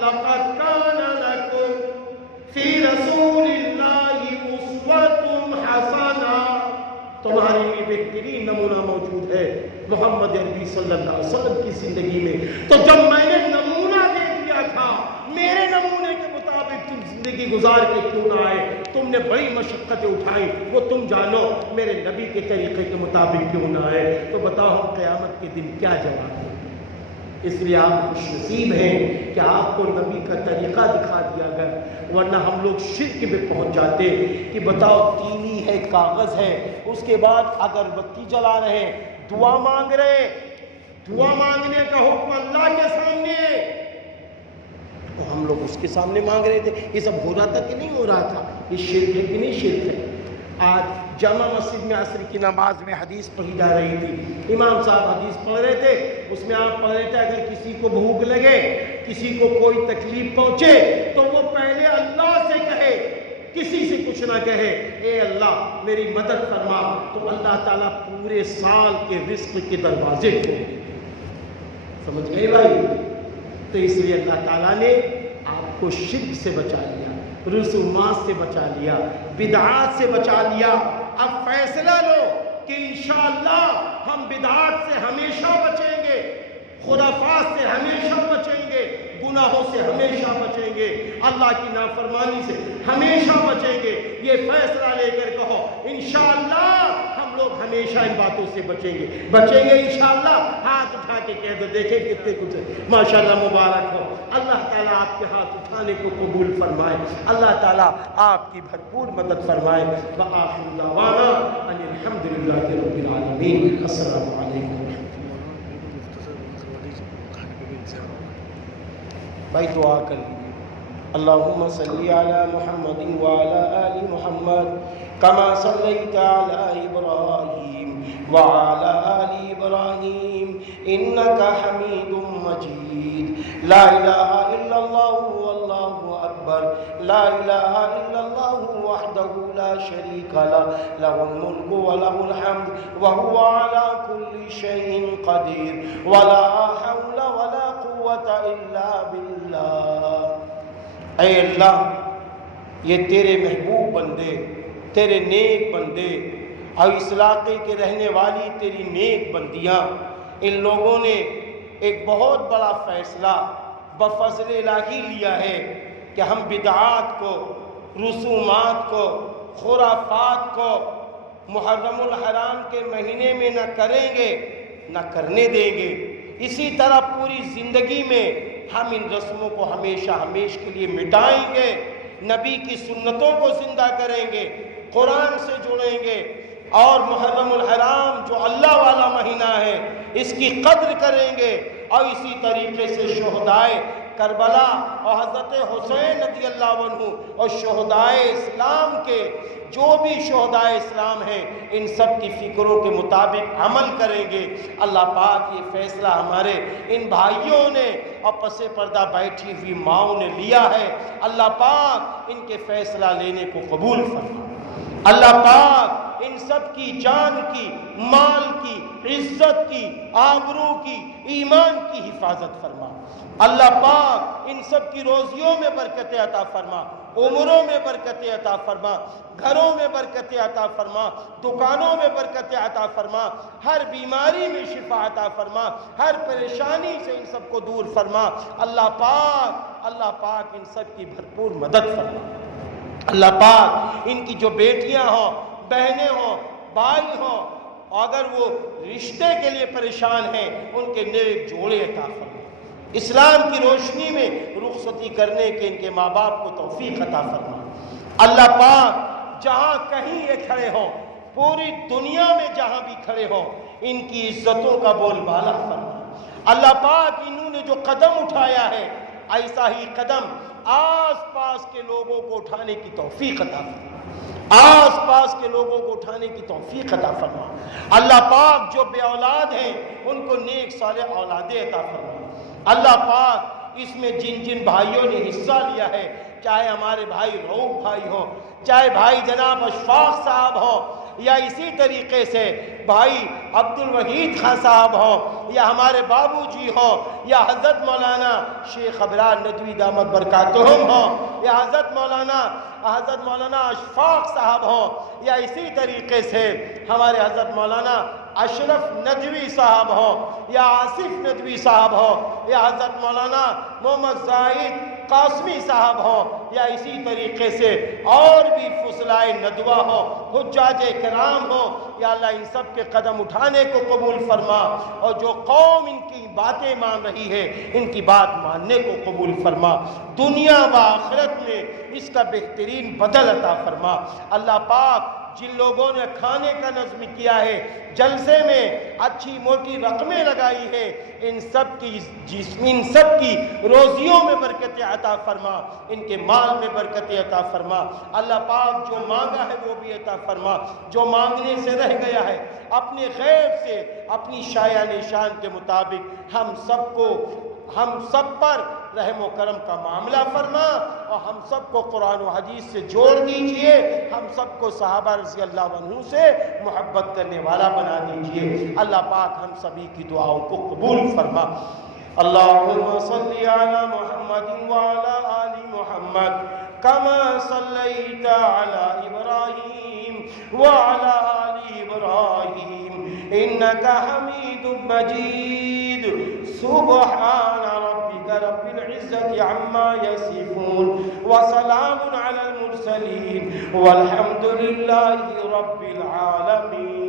لَقَدْ كَانَ لَكُمْ فِي رَسُولِ اللَّهِ أُسْوَةٌ حَسَنَةٌ، تمہارے لیے بہترین نمونہ موجود ہے محمد عربی صلی اللہ علیہ وسلم کی زندگی میں۔ تو جب میں نے نمونہ دے دیا تھا میرے نمونے کے مطابق تم زندگی گزار کے کیوں نہ آئے، تم نے بڑی مشقتیں اٹھائیں وہ تم جانو، میرے نبی کے طریقے کے مطابق کیوں نہ آئے، تو بتاؤ ہم قیامت کے دن کیا جواب دیں؟ اس لیے آپ خوش نصیب ہیں کہ آپ کو نبی کا طریقہ دکھا دیا گیا، ورنہ ہم لوگ شرک میں پہنچ جاتے کہ بتاؤ تیلی ہے، کاغذ ہے، اس کے بعد اگربتی جلا رہے ہیں، دعا مانگ رہے، دعا مانگنے کا حکم اللہ کے سامنے، تو ہم لوگ اس کے سامنے مانگ رہے تھے۔ یہ سب ہو رہا تھا کہ نہیں ہو رہا تھا؟ یہ شرک ہے کہ نہیں شرک ہے؟ آج جامع مسجد میں عصر کی نماز میں حدیث پڑھی جا رہی تھی، امام صاحب حدیث پڑھ رہے تھے، اس میں آپ پڑھ رہے تھے اگر کسی کو بھوک لگے، کسی کو کوئی تکلیف پہنچے تو وہ پہلے اللہ سے کہے کسی سے کچھ نہ کہے اے اللہ میری مدد فرما، تو اللہ تعالیٰ پورے سال کے رزق کے دروازے کھولے۔ سمجھ گئے بھائی؟ تو اس لیے اللہ تعالیٰ نے آپ کو شرک سے بچا لیا، رسومات سے بچا لیا، بدعات سے بچا لیا۔ اب فیصلہ لو کہ انشاءاللہ ہم بدعات سے ہمیشہ بچیں گے، خرافات سے ہمیشہ بچیں گے، گناہوں سے ہمیشہ بچیں گے، اللہ کی نافرمانی سے ہمیشہ بچیں گے۔ یہ فیصلہ لے کر کہو انشاءاللہ ہم لوگ ہمیشہ ان باتوں سے بچیں گے انشاءاللہ۔ ہاتھ اٹھا کے کہہ دو، دیکھیں کتنے کچھ ماشاءاللہ، مبارک ہو۔ اللہ تعالیٰ آپ کے ہاتھ اٹھانے کو قبول فرمائے، اللہ تعالیٰ آپ کی بھرپور مدد فرمائے۔ وآخر دعوانا ان الحمدللہ رب العالمین۔ السلام علیکم۔ بھائی دعا کر لیجیے۔ اللہم صلی علی محمد وعلی آل محمد کما صلیت علی ابراہیم وعلی آل ابراہیم انک حمید مجید۔ لا الہ الا اللہ واللہ اکبر، لا الہ الا اللہ وحدہ لا شریک لہ، لہ الملک ولہ الحمد وہو علی کل شیء قدیر، ولا حول ولا قوة الا باللہ۔ اے اللہ، یہ تیرے محبوب بندے، تیرے نیک بندے اور اس علاقے کے رہنے والی تیری نیک بندیاں، ان لوگوں نے ایک بہت بڑا فیصلہ بفضل الہی لیا ہے کہ ہم بدعات کو، رسومات کو، خرافات کو محرم الحرام کے مہینے میں نہ کریں گے، نہ کرنے دیں گے۔ اسی طرح پوری زندگی میں ہم ان رسموں کو ہمیشہ ہمیش کے لیے مٹائیں گے، نبی کی سنتوں کو زندہ کریں گے، قرآن سے جڑیں گے، اور محرم الحرام جو اللہ والا مہینہ ہے اس کی قدر کریں گے، اور اسی طریقے سے شہدائے کربلا اور حضرت حسین رضی اللہ عنہ اور شہدائے اسلام کے جو بھی شہدائے اسلام ہیں ان سب کی فکروں کے مطابق عمل کریں گے۔ اللہ پاک یہ فیصلہ ہمارے ان بھائیوں نے اور پس پردہ بیٹھی ہوئی ماؤں نے لیا ہے، اللہ پاک ان کے فیصلہ لینے کو قبول فرما۔ اللہ پاک ان سب کی جان کی، مال کی، عزت کی، آبرو کی، ایمان کی حفاظت فرما۔ اللہ پاک ان سب کی روزیوں میں برکت عطا فرما، عمروں میں برکت عطا فرما، گھروں میں برکت عطا فرما، دکانوں میں برکت عطا فرما، ہر بیماری میں شفا عطا فرما، ہر پریشانی سے ان سب کو دور فرما۔ اللہ پاک ان سب کی بھرپور مدد فرما۔ اللہ پاک ان کی جو بیٹیاں ہوں، بہنیں ہوں، بھائی ہوں، اگر وہ رشتے کے لیے پریشان ہیں ان کے نیک جوڑے عطا فرما۔ اسلام کی روشنی میں رخصتی کرنے کے ان کے ماں باپ کو توفیق عطا فرما۔ اللہ پاک جہاں کہیں یہ کھڑے ہوں، پوری دنیا میں جہاں بھی کھڑے ہوں، ان کی عزتوں کا بول بالا فرما۔ اللہ پاک انہوں نے جو قدم اٹھایا ہے ایسا ہی قدم آس پاس کے لوگوں کو اٹھانے کی توفیق عطا فرما، آس پاس کے لوگوں کو اٹھانے کی توفیق عطا فرما۔ اللہ پاک جو بے اولاد ہیں ان کو نیک صالح اولادیں عطا فرما۔ اللہ پاک اس میں جن جن بھائیوں نے حصہ لیا ہے، چاہے ہمارے بھائی رؤوف بھائی ہوں، چاہے بھائی جناب اشفاق صاحب ہوں، یا اسی طریقے سے بھائی عبد الوحید خان صاحب ہوں، یا ہمارے بابو جی ہوں، یا حضرت مولانا شیخ ابرار ندوی دامت برکاتہم ہوں، یا حضرت مولانا اشفاق صاحب ہوں، یا اسی طریقے سے ہمارے حضرت مولانا اشرف ندوی صاحب ہوں، یا آصف ندوی صاحب ہوں، یا حضرت مولانا محمد زاہد قاسمی صاحب ہوں، یا اسی طریقے سے اور بھی فضلائے ندوہ ہوں، حجاج کرام ہوں، یا اللہ ان سب کے قدم اٹھانے کو قبول فرما، اور جو قوم ان کی باتیں مان رہی ہے ان کی بات ماننے کو قبول فرما، دنیا و آخرت میں اس کا بہترین بدل عطا فرما۔ اللہ پاک جن لوگوں نے کھانے کا نظم کیا ہے، جلسے میں اچھی موٹی رقمیں لگائی ہے، ان سب کی روزیوں میں برکت عطا فرما، ان کے مال میں برکت عطا فرما۔ اللہ پاک جو مانگا ہے وہ بھی عطا فرما، جو مانگنے سے رہ گیا ہے اپنے غیب سے اپنی شایع نشان کے مطابق ہم سب پر رحم و کرم کا معاملہ فرما، اور ہم سب کو قرآن و حدیث سے جوڑ دیجئے، ہم سب کو صحابہ رضی اللہ عنہ سے محبت کرنے والا بنا دیجئے۔ اللہ پاک ہم سبھی کی دعاؤں کو قبول فرما۔ اللہم صلی علی محمد وعلی آل محمد کما صلیت علی ابراہیم وعلی آل ابراہیم انکا حمید مجید۔ سبحان ربک رب العزة عما یصفون وسلام علی المرسلین والحمد للہ رب العالمین۔